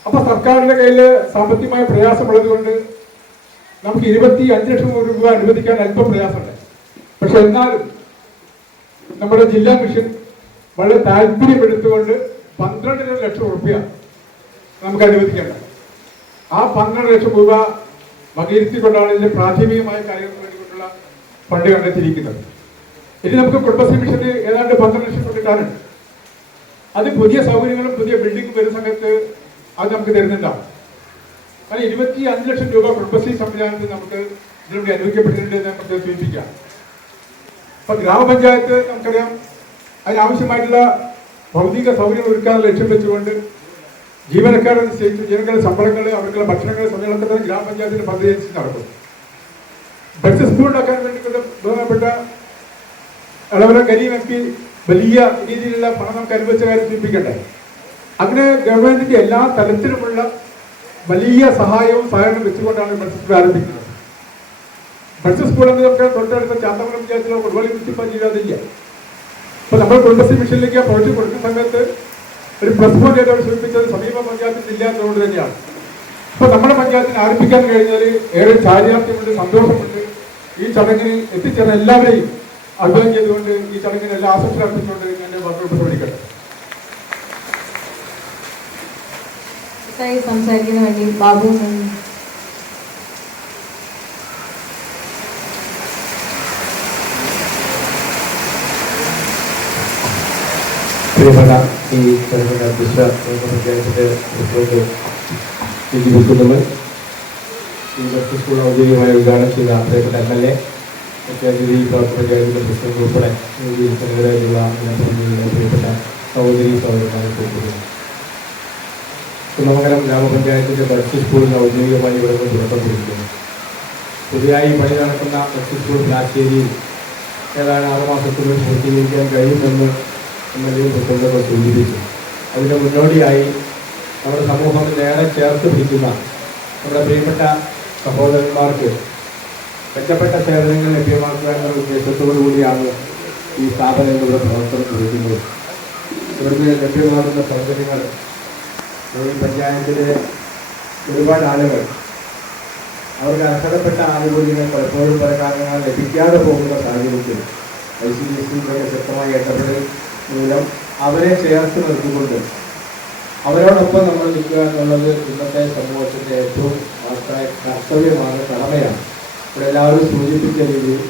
അപ്പൊ സർക്കാരിന്റെ കയ്യിൽ സാമ്പത്തികമായ പ്രയാസമുള്ളത് കൊണ്ട് നമുക്ക് 25 ലക്ഷം രൂപ അനുവദിക്കാൻ അല്പം പ്രയാസമുണ്ട്. പക്ഷെ എന്നാലും നമ്മുടെ ജില്ലാ മിഷൻ വളരെ താല്പര്യമെടുത്തുകൊണ്ട് 12 ലക്ഷം രൂപ നമുക്ക് അനുവദിക്കേണ്ടത്. ആ 12 ലക്ഷം രൂപ വകയിരുത്തിക്കൊണ്ടാണ് ഇതിന്റെ പ്രാഥമികമായ കാര്യങ്ങൾക്ക് വേണ്ടിക്കൊണ്ടുള്ള ഫണ്ട് കണ്ടെത്തിയിരിക്കുന്നത്. ഇനി നമുക്ക് കുടുംബശ്രീ മിഷന് ഏതാണ്ട് 12 ലക്ഷം കിട്ടാനുണ്ട്. അത് പുതിയ സൗകര്യങ്ങളും പുതിയ ബിൽഡിംഗും വരുന്ന സമയത്ത് അത് നമുക്ക് തരുന്നുണ്ടാവും. കാരണം 25 ലക്ഷം രൂപ കുടുംബശ്രീ സംവിധാനത്തിൽ നമുക്ക് ഇതിലൂടെ അനുവദിക്കപ്പെട്ടിട്ടുണ്ട് എന്ന് നമുക്ക് സൂചിപ്പിക്കാം. അപ്പൊ ഗ്രാമപഞ്ചായത്ത് നമുക്കറിയാം അതിനാവശ്യമായിട്ടുള്ള ഭൗതിക സൗകര്യങ്ങൾ ഒരുക്കാനുള്ള ലക്ഷ്യം വെച്ചുകൊണ്ട് ജീവനക്കാരുടെ നിശ്ചയിച്ചു ജീവനക്കാരുടെ ശമ്പളങ്ങൾ അവർക്കുള്ള ഭക്ഷണങ്ങൾ സമയങ്ങളൊക്കെ തന്നെ ഗ്രാമപഞ്ചായത്തിന്റെ പദ്ധതി അനുസരിച്ച് നടക്കും. ബെസ്റ്റ് സ്കൂൾ ഉണ്ടാക്കാൻ വേണ്ടിക്കൊണ്ട് ബഹുമാനപ്പെട്ട ഇളവരം കരീം MP വലിയ രീതിയിലുള്ള പണം നമുക്ക് അനുവദിച്ച കാര്യം സൂചിപ്പിക്കട്ടെ. അങ്ങനെ ഗവൺമെന്റിന്റെ എല്ലാ തലത്തിലുമുള്ള വലിയ സഹായവും സഹകരണം വെച്ചുകൊണ്ടാണ് ബെസ്റ്റ് സ്കൂൾ ആരംഭിക്കുന്നത്. ബെസ്റ്റ് സ്കൂൾ എന്ന് നമുക്ക് തൊട്ടടുത്ത ചാത്തമംഗലം പഞ്ചായത്തിലോ കൊടുവള്ളി മുനിസിപ്പാലിറ്റിയിലോ അതില്ല. അപ്പൊ നമ്മൾ കുടുംബശ്രീ മിഷനിലേക്ക് ആ പ്രോജക്റ്റ് കൊടുക്കുന്ന സമയത്ത് ഒരു +1 സൂചിപ്പിച്ചത് സമീപ പഞ്ചായത്തിൽ ഇല്ല എന്നുകൊണ്ട് തന്നെയാണ്. അപ്പൊ നമ്മുടെ പഞ്ചായത്തിന് ആരംഭിക്കാൻ കഴിഞ്ഞാൽ ഏറെ ചാരിതാർത്ഥ്യമുണ്ട്, സന്തോഷമുണ്ട്. ഈ ചടങ്ങിന് എത്തിച്ചേർന്ന എല്ലാവരെയും അഭിവാദ്യം ചെയ്തുകൊണ്ട് ഈ ചടങ്ങിന് എല്ലാ ആശംസ അർപ്പിച്ചുകൊണ്ട് എന്റെ വാക്കുകൾ പ്രസംഗിക്കട്ടെ. സംസാരിക്കുന്ന വേണ്ടി ബാബു. പ്രിയപ്പെട്ട ഈ ചെറുകിട പഞ്ചായത്തിന്റെ വിളിക്കുന്നത് ഈ ബസ് സ്കൂൾ ഔദ്യോഗികമായി ഉദ്ഘാടനം ചെയ്ത പ്രിയപ്പെട്ട MLA, മുഖ്യാതിഥി പഞ്ചായത്തിന്റെ പ്രസിഡന്റ് ഉൾപ്പെടെ സംഘടനയിലുള്ള പ്രിയപ്പെട്ട സഹോദരി സഹോദരന്മാരെ കൊടുക്കുന്നു. കുന്നമംഗലം ഗ്രാമപഞ്ചായത്തിന്റെ ബസ് സ്കൂളിന് ഔദ്യോഗികമായി ഇവിടെ തുടക്കം കുറിക്കുന്നു. പുതിയതായി പണി നടക്കുന്ന ബസ് സ്കൂൾ പ്ലാശ്ശേരിയിൽ ഏതാണ്ട് 6 മാസത്തിനുള്ളിൽ പൂർത്തീകരിക്കാൻ കഴിയുമെന്ന് MLA പ്രസിഡന്റൊക്കെ സൂചിപ്പിച്ചു. അതിന് മുന്നോടിയായി നമ്മുടെ സമൂഹം നേരെ ചേർത്ത് പിടിക്കുന്ന നമ്മുടെ പ്രിയപ്പെട്ട സഹോദരന്മാർക്ക് മെച്ചപ്പെട്ട സേവനങ്ങൾ ലഭ്യമാക്കുക എന്ന ഉദ്ദേശത്തോടു കൂടിയാണ് ഈ സ്ഥാപനം ഇവിടെ പ്രവർത്തനം കുറിക്കുന്നത്. ഇവിടുന്ന് ലഭ്യമാകുന്ന സൗകര്യങ്ങൾ ഈ പഞ്ചായത്തിലെ ഒരുപാട് ആളുകൾ അവർക്ക് അർഹതപ്പെട്ട ആനുകൂല്യങ്ങൾ പലപ്പോഴും പല കാരണങ്ങൾ ലഭിക്കാതെ പോകുന്ന സാഹചര്യത്തിൽ ICDC ശക്തമായി ഇടപെടൽ മൂലം അവരെ ചേർത്ത് നിർത്തിക്കൊണ്ട് അവരോടൊപ്പം നമ്മൾ നിൽക്കുക എന്നുള്ളത് ഇന്നത്തെ സമൂഹത്തിൻ്റെ ഏറ്റവും കർത്തവ്യമാണ്, കടമയാണ്. ഇവിടെ എല്ലാവരും സൂചിപ്പിച്ച രീതിയിൽ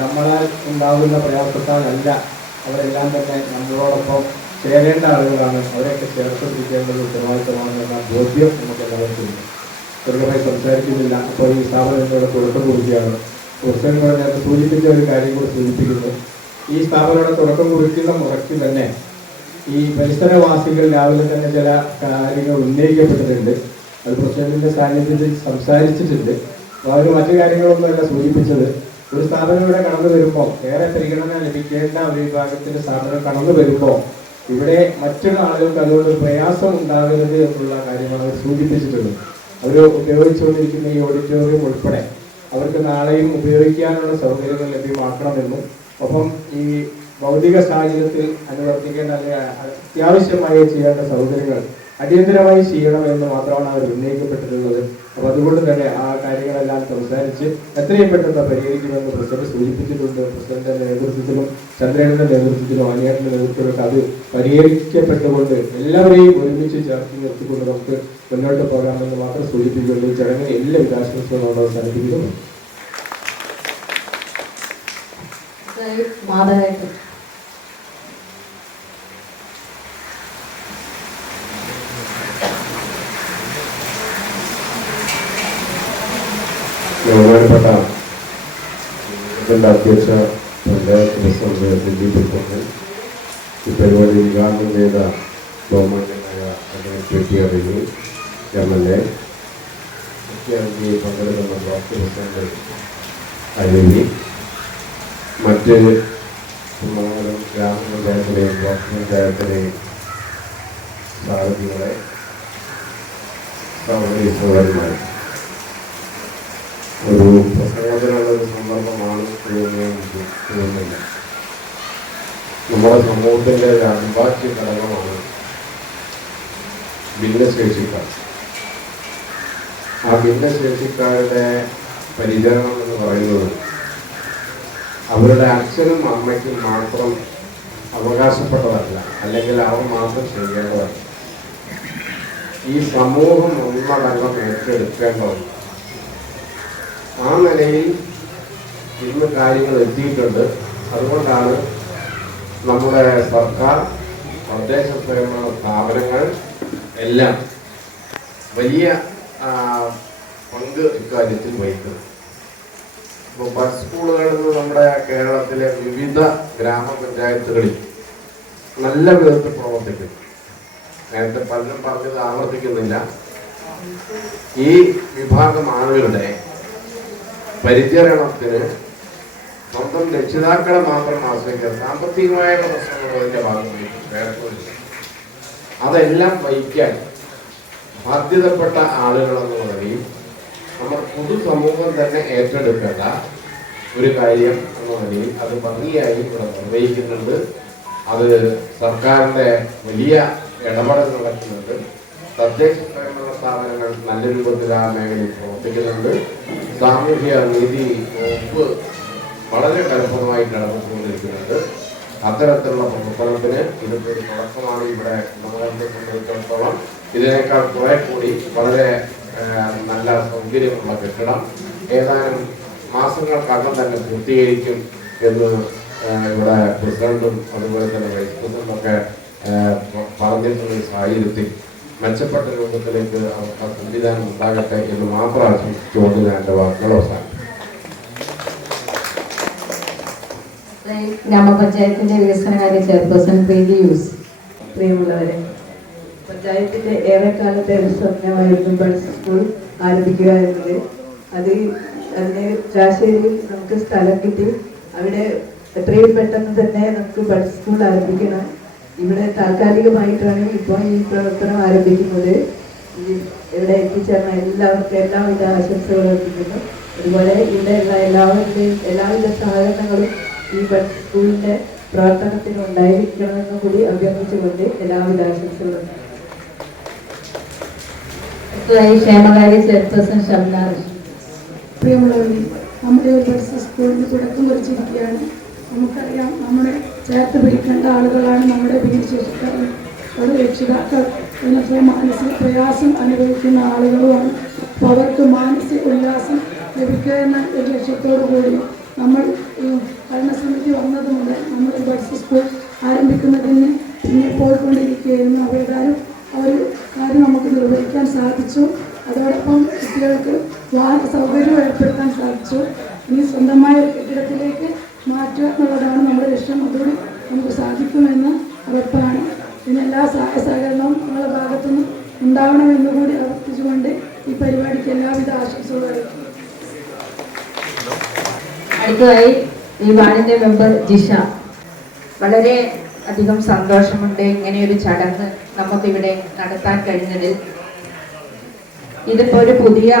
നമ്മളാൽ ഉണ്ടാകുന്ന പ്രയാസത്താലല്ല അവരെല്ലാം തന്നെ നമ്മളോടൊപ്പം ചേരേണ്ട ആളുകളാണ്. അവരെയൊക്കെ ചേർത്ത് പിടിക്കേണ്ടത് ഉത്തരവാദിത്തമാണെന്ന ബോധ്യം നമുക്ക് എല്ലാവർക്കും ഉണ്ട്. ദീർഘമായി സംസാരിക്കുന്നില്ല. അപ്പോൾ ഈ സ്ഥാപനം എന്നോട് തുടക്കം കുറിക്കുകയാണ്. പ്രസിഡന്റ് നേരത്തെ സൂചിപ്പിച്ച ഒരു കാര്യം കൂടി സൂചിപ്പിക്കുന്നു. ഈ സ്ഥാപനയുടെ തുടക്കം കുറിക്കുന്ന മുറയ്ക്ക് തന്നെ ഈ പരിസരവാസികൾ രാവിലെ തന്നെ ചില കാര്യങ്ങൾ ഉന്നയിക്കപ്പെട്ടിട്ടുണ്ട്. അത് പ്രസിഡന്റിന്റെ സാന്നിധ്യത്തിൽ സംസാരിച്ചിട്ടുണ്ട്. അപ്പോൾ അവർ മറ്റു കാര്യങ്ങളൊന്നുമല്ല സൂചിപ്പിച്ചത്. ഒരു സ്ഥാപനം ഇവിടെ കടന്നു വരുമ്പോൾ, ഏറെ പരിഗണന ലഭിക്കേണ്ട ഒരു വിഭാഗത്തിന്റെ സ്ഥാപനം കടന്നു വരുമ്പോൾ ഇവിടെ മറ്റുള്ള ആളുകൾക്ക് അതുകൊണ്ട് പ്രയാസം ഉണ്ടാകരുത് എന്നുള്ള കാര്യമാണ് അവർ സൂചിപ്പിച്ചിട്ടുള്ളത്. അവർ ഉപയോഗിച്ചുകൊണ്ടിരിക്കുന്ന ഈ ഓഡിറ്റോറിയം ഉൾപ്പെടെ അവർക്ക് നാളെയും ഉപയോഗിക്കാനുള്ള സൗകര്യങ്ങൾ ലഭ്യമാക്കണമെന്നും ഒപ്പം ഈ ഭൗതിക സാഹചര്യത്തിൽ അനുവർത്തിക്കേണ്ട അല്ലെങ്കിൽ അത്യാവശ്യമായി ചെയ്യേണ്ട സൗകര്യങ്ങൾ അടിയന്തരമായി ചെയ്യണമെന്ന് മാത്രമാണ് അവർ ഉന്നയിക്കപ്പെട്ടിട്ടുള്ളത്. അപ്പോൾ അതുകൊണ്ട് തന്നെ ആ കാര്യങ്ങളെല്ലാം സംസാരിച്ച് എത്രയും പെട്ടെന്ന് പരിഹരിക്കുമെന്ന് പ്രസിഡന്റ് സൂചിപ്പിച്ചിട്ടുണ്ട്. പ്രസിഡന്റിന്റെ നേതൃത്വത്തിലും ചന്ദ്രേട്ടന്റെ നേതൃത്വത്തിലും അനിയേട്ടന്റെ നേതൃത്വത്തിലൊക്കെ അത് പരിഹരിക്കപ്പെട്ടുകൊണ്ട് എല്ലാവരെയും ഒരുമിച്ച് ചേർത്ത് നിർത്തിക്കൊണ്ട് നമുക്ക് മുന്നോട്ട് പോകാമെന്ന് മാത്രം സൂചിപ്പിച്ചുകൊണ്ട് ഈ ചടങ്ങിന് എല്ലാ വികാസങ്ങളും അവസാനിപ്പിക്കുന്നു. മാധവേട്ടൻ. ബഹുമാനപ്പെട്ട അധ്യക്ഷ പഞ്ചായത്ത് പ്രസിഡന്റ് ദിലീപ്, ഈ പരിപാടി ഉദ്ഘാടനം ചെയ്ത ബഹുമാന്യനായ PTR MLA, മുഖ്യമന്ത്രി പങ്കെടുക്കുന്ന ബ്ലോക്ക് പ്രസിഡന്റ് അരുവി, മറ്റ് കുന്നമംഗലം ഗ്രാമപഞ്ചായത്തിലെയും ബ്ലോക്ക് പഞ്ചായത്തിലെയും സാരഥികളെ, സഹോദരി സഹോദരന്മാർ, ഒരു പ്രസംഗത്തിനുള്ളൊരു സന്ദർഭമാണ് തോന്നുന്നില്ല. നമ്മുടെ സമൂഹത്തിൻ്റെ ഒരു അവിഭാജ്യ ഘടകമാണ് ഭിന്നശേഷിക്കാർ. ആ ഭിന്നശേഷിക്കാരുടെ പരിചരണം എന്ന് പറയുന്നത് അവരുടെ അച്ഛനും അമ്മയ്ക്കും മാത്രം അവകാശപ്പെട്ടതല്ല, അല്ലെങ്കിൽ അവർ മാത്രം ചെയ്യേണ്ടതല്ല. ഈ സമൂഹം ഒന്നടങ്കം ഏറ്റെടുക്കേണ്ടതല്ല. ആ നിലയിൽ ഇന്ന് കാര്യങ്ങൾ എത്തിയിട്ടുണ്ട്. അതുകൊണ്ടാണ് നമ്മുടെ സർക്കാർ, തദ്ദേശ സ്വയംഭരണ സ്ഥാപനങ്ങൾ എല്ലാം വലിയ പങ്ക് ഇക്കാര്യത്തിൽ വഹിക്കുന്നത്. ഇപ്പോൾ ബസ് സ്കൂളുകളിൽ നിന്ന് നമ്മുടെ കേരളത്തിലെ വിവിധ ഗ്രാമപഞ്ചായത്തുകളിൽ നല്ല വിധത്തിൽ പ്രവർത്തിക്കുന്നു. നേരത്തെ പലരും പറഞ്ഞത് ആവർത്തിക്കുന്നില്ല. ഈ വിഭാഗം ആളുകളുടെ പരിചരണത്തിന് സ്വന്തം രക്ഷിതാക്കളെ മാത്രം ആശ്രയിക്കുക, സാമ്പത്തികമായ പ്രശ്നങ്ങൾ അതിൻ്റെ ഭാഗമായി വേർതിരില്ല. അതെല്ലാം വഹിക്കാൻ ബാധ്യതപ്പെട്ട ആളുകളെന്ന് പറയും നമ്മൾ പൊതുസമൂഹം തന്നെ ഏറ്റെടുക്കേണ്ട ഒരു കാര്യം എന്ന നിലയിൽ അത് ഭംഗിയായി ഇവിടെ നിർവഹിക്കുന്നുണ്ട്. അത് സർക്കാരിൻ്റെ വലിയ ഇടപെടൽ നടക്കുന്നുണ്ട്. തദ്ദേശ സ്വയംഭരണ സ്ഥാപനങ്ങൾ നല്ല രൂപത്തിൽ ആ മേഖലയിൽ പ്രവർത്തിക്കുന്നുണ്ട്. സാമൂഹ്യ നീതി വകുപ്പ് വളരെ ഫലപ്രദമായി നടന്നുകൊണ്ടിരിക്കുന്നുണ്ട്. അത്തരത്തിലുള്ള പ്രവർത്തനത്തിന് ഇതിപ്പോൾ ഒരു തുടക്കമാണ്. ഇവിടെ നമ്മളെ സംബന്ധിച്ചിടത്തോളം ഇതിനേക്കാൾ കുറെ കൂടി വളരെ നല്ല സൗകര്യമുള്ള കെട്ടിടം ഏതാനും മാസങ്ങൾക്കകം തന്നെ പൂർത്തീകരിക്കും എന്ന് ഇവിടെ പ്രസിഡന്റും അതുപോലെ തന്നെ വൈസ് പ്രസിഡന്റൊക്കെ പറഞ്ഞിട്ടുള്ള ഈ സാഹചര്യത്തിൽ മെച്ചപ്പെട്ട രൂപത്തിലേക്ക് അവർക്ക് സംവിധാനം ഉണ്ടാകട്ടെ എന്ന് മാത്രം ആശംസിച്ചുകൊണ്ട് ഞാൻ എൻ്റെ വാക്കുകൾ അവസാനിപ്പിക്കും. ഗ്രാമപഞ്ചായത്തിന്റെ വികസനകാര്യ ചെയർപേഴ്സൺ പ്രീതി യൂസ്. പ്രിയമുള്ളവരെ, പഞ്ചായത്തിന്റെ ഏറെക്കാലത്തെ ഒരു സ്വപ്നമായിരുന്നു ബഡ്സ് സ്കൂൾ ആരംഭിക്കുക എന്നത്. അതിന് രാശ്ശേരിയിൽ നമുക്ക് സ്ഥലം കിട്ടി. അവിടെ എത്രയും പെട്ടെന്ന് തന്നെ നമുക്ക് ബഡ്സ് സ്കൂൾ ആരംഭിക്കണം. ഇവിടെ താൽക്കാലികമായിട്ടാണ് ഇപ്പോൾ ഈ പ്രവർത്തനം ആരംഭിക്കുന്നത്. ഇവിടെ എത്തിച്ചേർന്ന എല്ലാവർക്കും എല്ലാവിധ ആശംസകളും എത്തിക്കുന്നു. അതുപോലെ ഇവിടെയുള്ള എല്ലാവിധ സഹകരണങ്ങളും ഈ ബഡ്സ് സ്കൂളിന്റെ പ്രവർത്തനത്തിന് ഉണ്ടായിരിക്കണമെന്നും കൂടി അഭ്യർത്ഥിച്ചുകൊണ്ട് എല്ലാവിധ ആശംസകളും. ക്ഷേമകാര്യ ചെയർപേഴ്സൺ ഷംന. പ്രിയമുള്ളവരെ, നമ്മുടെ ഒരു ബഡ്സ് സ്കൂളിന് തുടക്കം കുറിച്ചിരിക്കുകയാണ്. നമുക്കറിയാം, നമ്മുടെ ചേർത്ത് പിടിക്കേണ്ട ആളുകളാണ് നമ്മുടെ ഭിന്നശേഷിക്കാർ. ഒരു രക്ഷിതാക്കൾ എന്നപ്പോൾ മാനസിക പ്രയാസം അനുഭവിക്കുന്ന ആളുകളുമാണ്. അപ്പോൾ അവർക്ക് മാനസിക ഉല്ലാസം ലഭിക്കുക എന്ന ഒരു ലക്ഷ്യത്തോടു കൂടി നമ്മൾ ഭരണസമിതി വന്നത് മുതൽ നമ്മൾ ബഡ്സ് സ്കൂൾ ആരംഭിക്കുന്നതിന് പിന്നെ പോയിക്കൊണ്ടിരിക്കുകയായിരുന്നു. അവരുടെയും ആ ഒരു കാര്യം നമുക്ക് നിർവഹിക്കാൻ സാധിച്ചു. അതോടൊപ്പം കുട്ടികൾക്ക് വാഹന സൗകര്യം ഏർപ്പെടുത്താൻ സാധിച്ചു. ഇനി സ്വന്തമായ ഒരു കെട്ടിടത്തിലേക്ക് മാറ്റുക എന്നുള്ളതാണ് നമ്മുടെ ലക്ഷ്യം. അതുകൂടി നമുക്ക് സാധിക്കുമെന്ന് ഉറപ്പാണ്. പിന്നെ എല്ലാ സഹായ സഹകരണവും നിങ്ങളുടെ ഭാഗത്തുനിന്ന് ഉണ്ടാവണമെന്നുകൂടി അഭ്യർത്ഥിച്ചുകൊണ്ട് ഈ പരിപാടിക്ക് എല്ലാവിധ ആശംസകളും അറിയിക്കുന്നു. അടുത്തതായി ഈ വാർഡിന്റെ മെമ്പർ ജിഷ. വളരെ അധികം സന്തോഷമുണ്ട് ഇങ്ങനെയൊരു ചടങ്ങ് നമുക്കിവിടെ നടത്താൻ കഴിഞ്ഞതിൽ. ഇതിപ്പോ ഒരു പുതിയ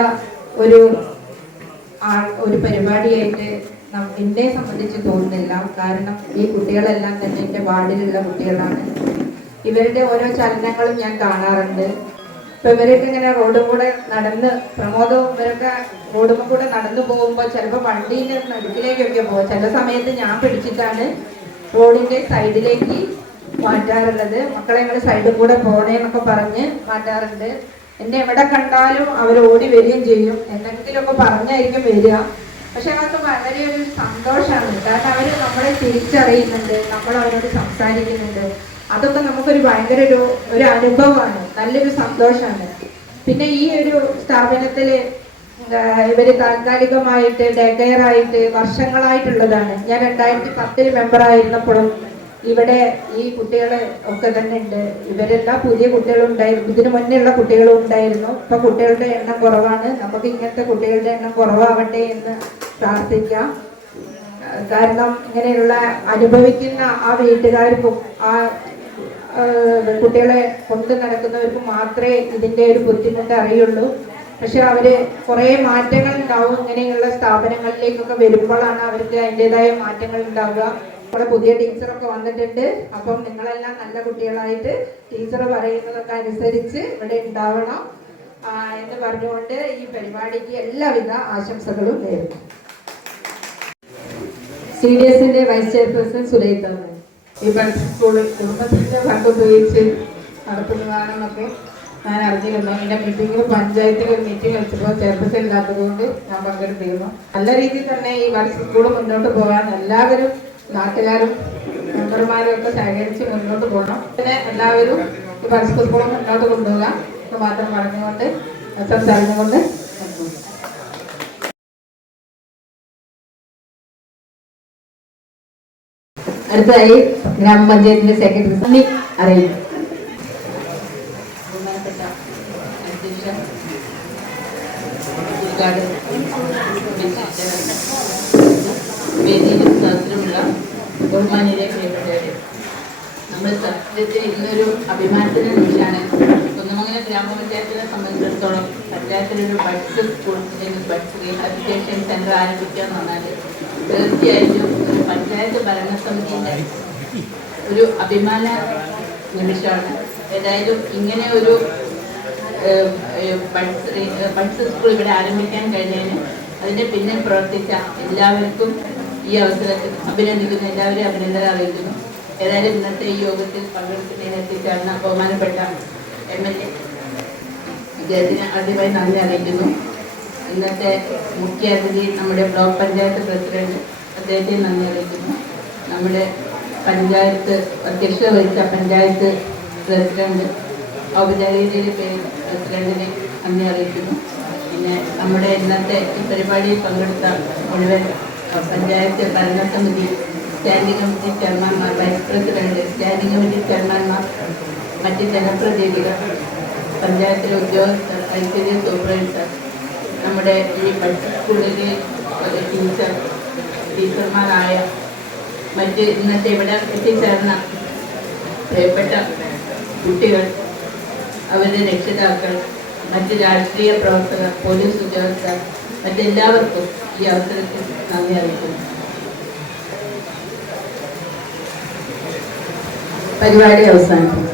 ഒരു പരിപാടിയായിട്ട് എന്നെ സംബന്ധിച്ച് തോന്നുന്നില്ല. കാരണം ഈ കുട്ടികളെല്ലാം തന്നെ എൻ്റെ വാർഡിലുള്ള കുട്ടികളാണ്. ഇവരുടെ ഓരോ ചലനങ്ങളും ഞാൻ കാണാറുണ്ട്. ഇപ്പൊ ഇവരൊക്കെ ഇങ്ങനെ റോഡും കൂടെ നടന്ന് പ്രമോദവും ഇവരൊക്കെ റോഡും കൂടെ നടന്നു പോകുമ്പോൾ ചിലപ്പോൾ വണ്ടീൻ്റെ നടുക്കിലേക്കൊക്കെ പോകും. ചില സമയത്ത് ഞാൻ പിടിച്ചിട്ടാണ് റോഡിന്റെ സൈഡിലേക്ക് മാറ്റാറുള്ളത്. മക്കളെ ഞങ്ങൾ സൈഡിൽ കൂടെ പോണേന്നൊക്കെ പറഞ്ഞ് മാറ്റാറുണ്ട്. എന്നെ എവിടെ കണ്ടാലും അവർ ഓടി വരികയും ചെയ്യും. എന്തെങ്കിലുമൊക്കെ പറഞ്ഞായിരിക്കും വരിക. പക്ഷെ അവർക്ക് വളരെ ഒരു സന്തോഷമാണ്. കാരണം അവർ നമ്മളെ തിരിച്ചറിയുന്നുണ്ട്, നമ്മൾ അവരോട് സംസാരിക്കുന്നുണ്ട്. അതൊക്കെ നമുക്കൊരു ഭയങ്കര ഒരു അനുഭവമാണ്, നല്ലൊരു സന്തോഷമാണ്. പിന്നെ ഈ ഒരു സ്ഥാപനത്തിൽ ഇവർ താൽക്കാലികമായിട്ട് ഡേ കെയർ ആയിട്ട് വർഷങ്ങളായിട്ടുള്ളതാണ്. ഞാൻ 2010 മെമ്പറായിരുന്നപ്പോഴും ഇവിടെ ഈ കുട്ടികൾ ഒക്കെ തന്നെ ഉണ്ട്. ഇവരെല്ലാം പുതിയ കുട്ടികളുണ്ടായിരുന്നു, ഇതിനു മുന്നേ ഉള്ള കുട്ടികളും ഉണ്ടായിരുന്നു. ഇപ്പൊ കുട്ടികളുടെ എണ്ണം കുറവാണ്. നമുക്ക് ഇങ്ങനത്തെ കുട്ടികളുടെ എണ്ണം കുറവാവട്ടെ എന്ന് പ്രാർത്ഥിക്കാം. കാരണം ഇങ്ങനെയുള്ള അനുഭവിക്കുന്ന ആ വീട്ടുകാർക്കും ആ കുട്ടികളെ കൊണ്ടു നടക്കുന്നവർക്കും മാത്രമേ ഇതിൻ്റെ ഒരു ബുദ്ധിമുട്ട് അറിയുള്ളൂ. പക്ഷെ അവര് കുറേ മാറ്റങ്ങൾ ഉണ്ടാവും. ഇങ്ങനെയുള്ള സ്ഥാപനങ്ങളിലേക്കൊക്കെ വരുമ്പോഴാണ് അവർക്ക് അതിൻ്റെതായ മാറ്റങ്ങൾ ഉണ്ടാവുക. നമ്മുടെ പുതിയ ടീച്ചറൊക്കെ വന്നിട്ടുണ്ട്. അപ്പം നിങ്ങളെല്ലാം നല്ല കുട്ടികളായിട്ട് ടീച്ചർ പറയുന്നതൊക്കെ അനുസരിച്ച് ഇവിടെ ഉണ്ടാവണം എന്ന് പറഞ്ഞുകൊണ്ട് ഈ പരിപാടിക്ക് എല്ലാവിധ ആശംസകളും നേരുന്നു. CDSന്റെ വൈസ് ചെയർപേഴ്സൺ സുലൈഖ. ഈ ബഡ്സ് സ്കൂൾ കുടുംബത്തിന്റെ ഫണ്ട് ഉപയോഗിച്ച് നടത്തുന്നതാണെന്നൊക്കെ ഞാൻ അറിഞ്ഞിരുന്നു. എൻ്റെ മീറ്റിംഗിൽ പഞ്ചായത്തിൽ ഒരു മീറ്റിംഗ് വെച്ചപ്പോൾ ചെയർപേഴ്സൺ ഇല്ലാത്തത് കൊണ്ട് ഞാൻ പങ്കെടുത്തിരുന്നു. നല്ല രീതിയിൽ തന്നെ ഈ ബഡ്സ് സ്കൂൾ മുന്നോട്ട് പോകാൻ എല്ലാവരും, നാട്ടുകാരും മെമ്പർമാരും ഒക്കെ സഹകരിച്ച് മുന്നോട്ട് പോകണം. പിന്നെ എല്ലാവരും ഈ ബഡ്സ് സ്കൂൾ മുന്നോട്ട് കൊണ്ടുപോകാം എന്ന് മാത്രം പറഞ്ഞുകൊണ്ട് സംസാരിച്ചുകൊണ്ട് അടുത്തതായി ഗ്രാമപഞ്ചായത്തിന്റെ സെക്രട്ടറി അറിയിക്കും. ബഹുമാനപ്പെട്ട അധ്യക്ഷ, വേദിയിലും സദസ്സിലുമുള്ള ബഹുമാനീയ പ്രിയപ്പെട്ടവരെ, നമ്മൾ സത്യത്തിൽ ഇന്നൊരു അഭിമാനത്തിന്റെ നിമിഷമാണ്. കുന്നമംഗലം ഗ്രാമപഞ്ചായത്തിനെ സംബന്ധിച്ചിടത്തോളം പഞ്ചായത്തിലൊരു ബഡ്സ് സ്കൂൾ അല്ലെങ്കിൽ ബഡ്സ് റീഹാബിലിറ്റേഷൻ സെന്റർ ആരംഭിക്കുക എന്ന് പറഞ്ഞാൽ തീർച്ചയായിട്ടും ഒരു പഞ്ചായത്ത് ഭരണസമിതിയുടെ ഒരു അഭിമാന നിമിഷമാണ്. ഏതായാലും ഇങ്ങനെ ഒരു ബഡ്സ് സ്കൂൾ ഇവിടെ ആരംഭിക്കാൻ കഴിഞ്ഞതിന് അതിൻ്റെ പിന്നിൽ പ്രവർത്തിച്ച എല്ലാവർക്കും ഈ അവസരത്തിൽ അഭിനന്ദിക്കുന്നു, എല്ലാവരെയും അഭിനന്ദനം അറിയിക്കുന്നു. ഏതായാലും ഇന്നത്തെ ഈ യോഗത്തിൽ പങ്കെടുക്കുന്നതിന് എത്തിച്ചേർന്ന ബഹുമാനപ്പെട്ട MLA അദ്ദേഹത്തിന് ആദ്യമായി നന്ദി അറിയിക്കുന്നു. ഇന്നത്തെ മുഖ്യ അതിഥി നമ്മുടെ ബ്ലോക്ക് പഞ്ചായത്ത് പ്രസിഡന്റ്, അദ്ദേഹത്തെ നന്ദി അറിയിക്കുന്നു. നമ്മുടെ പഞ്ചായത്ത് അധ്യക്ഷത വഹിച്ച പഞ്ചായത്ത് പ്രസിഡന്റ്, ഔപചാരികതയുടെ പേര് പ്രസിഡന്റിനെ നന്ദി അറിയിക്കുന്നു. പിന്നെ നമ്മുടെ ഇന്നത്തെ ഈ പരിപാടിയിൽ പങ്കെടുത്ത മുഴുവൻ പഞ്ചായത്ത് ഭരണസമിതി, സ്റ്റാൻഡിംഗ് കമ്മിറ്റി ചെയർമാൻമാർ, വൈസ് പ്രസിഡന്റ്, സ്റ്റാൻഡിംഗ് കമ്മിറ്റി ചെയർമാൻമാർ, മറ്റ് ജനപ്രതിനിധികൾ, പഞ്ചായത്തിലെ ഉദ്യോഗസ്ഥർ, ICDS സൂപ്പർവൈസർ, നമ്മുടെ ഈ സ്കൂളിലെ ടീച്ചർമാരായ മറ്റ് ഇന്നത്തെ ഇവിടെ എത്തിച്ചേർന്ന പ്രിയപ്പെട്ട കുട്ടികൾ, അവരുടെ രക്ഷിതാക്കൾ, മറ്റ് രാഷ്ട്രീയ പ്രവർത്തകർ, പോലീസ് ഉദ്യോഗസ്ഥർ, മറ്റെല്ലാവർക്കും ഈ അവസരത്തിൽ നന്ദി അറിയിക്കുന്നു. പരിപാടി അവസാനിക്കും.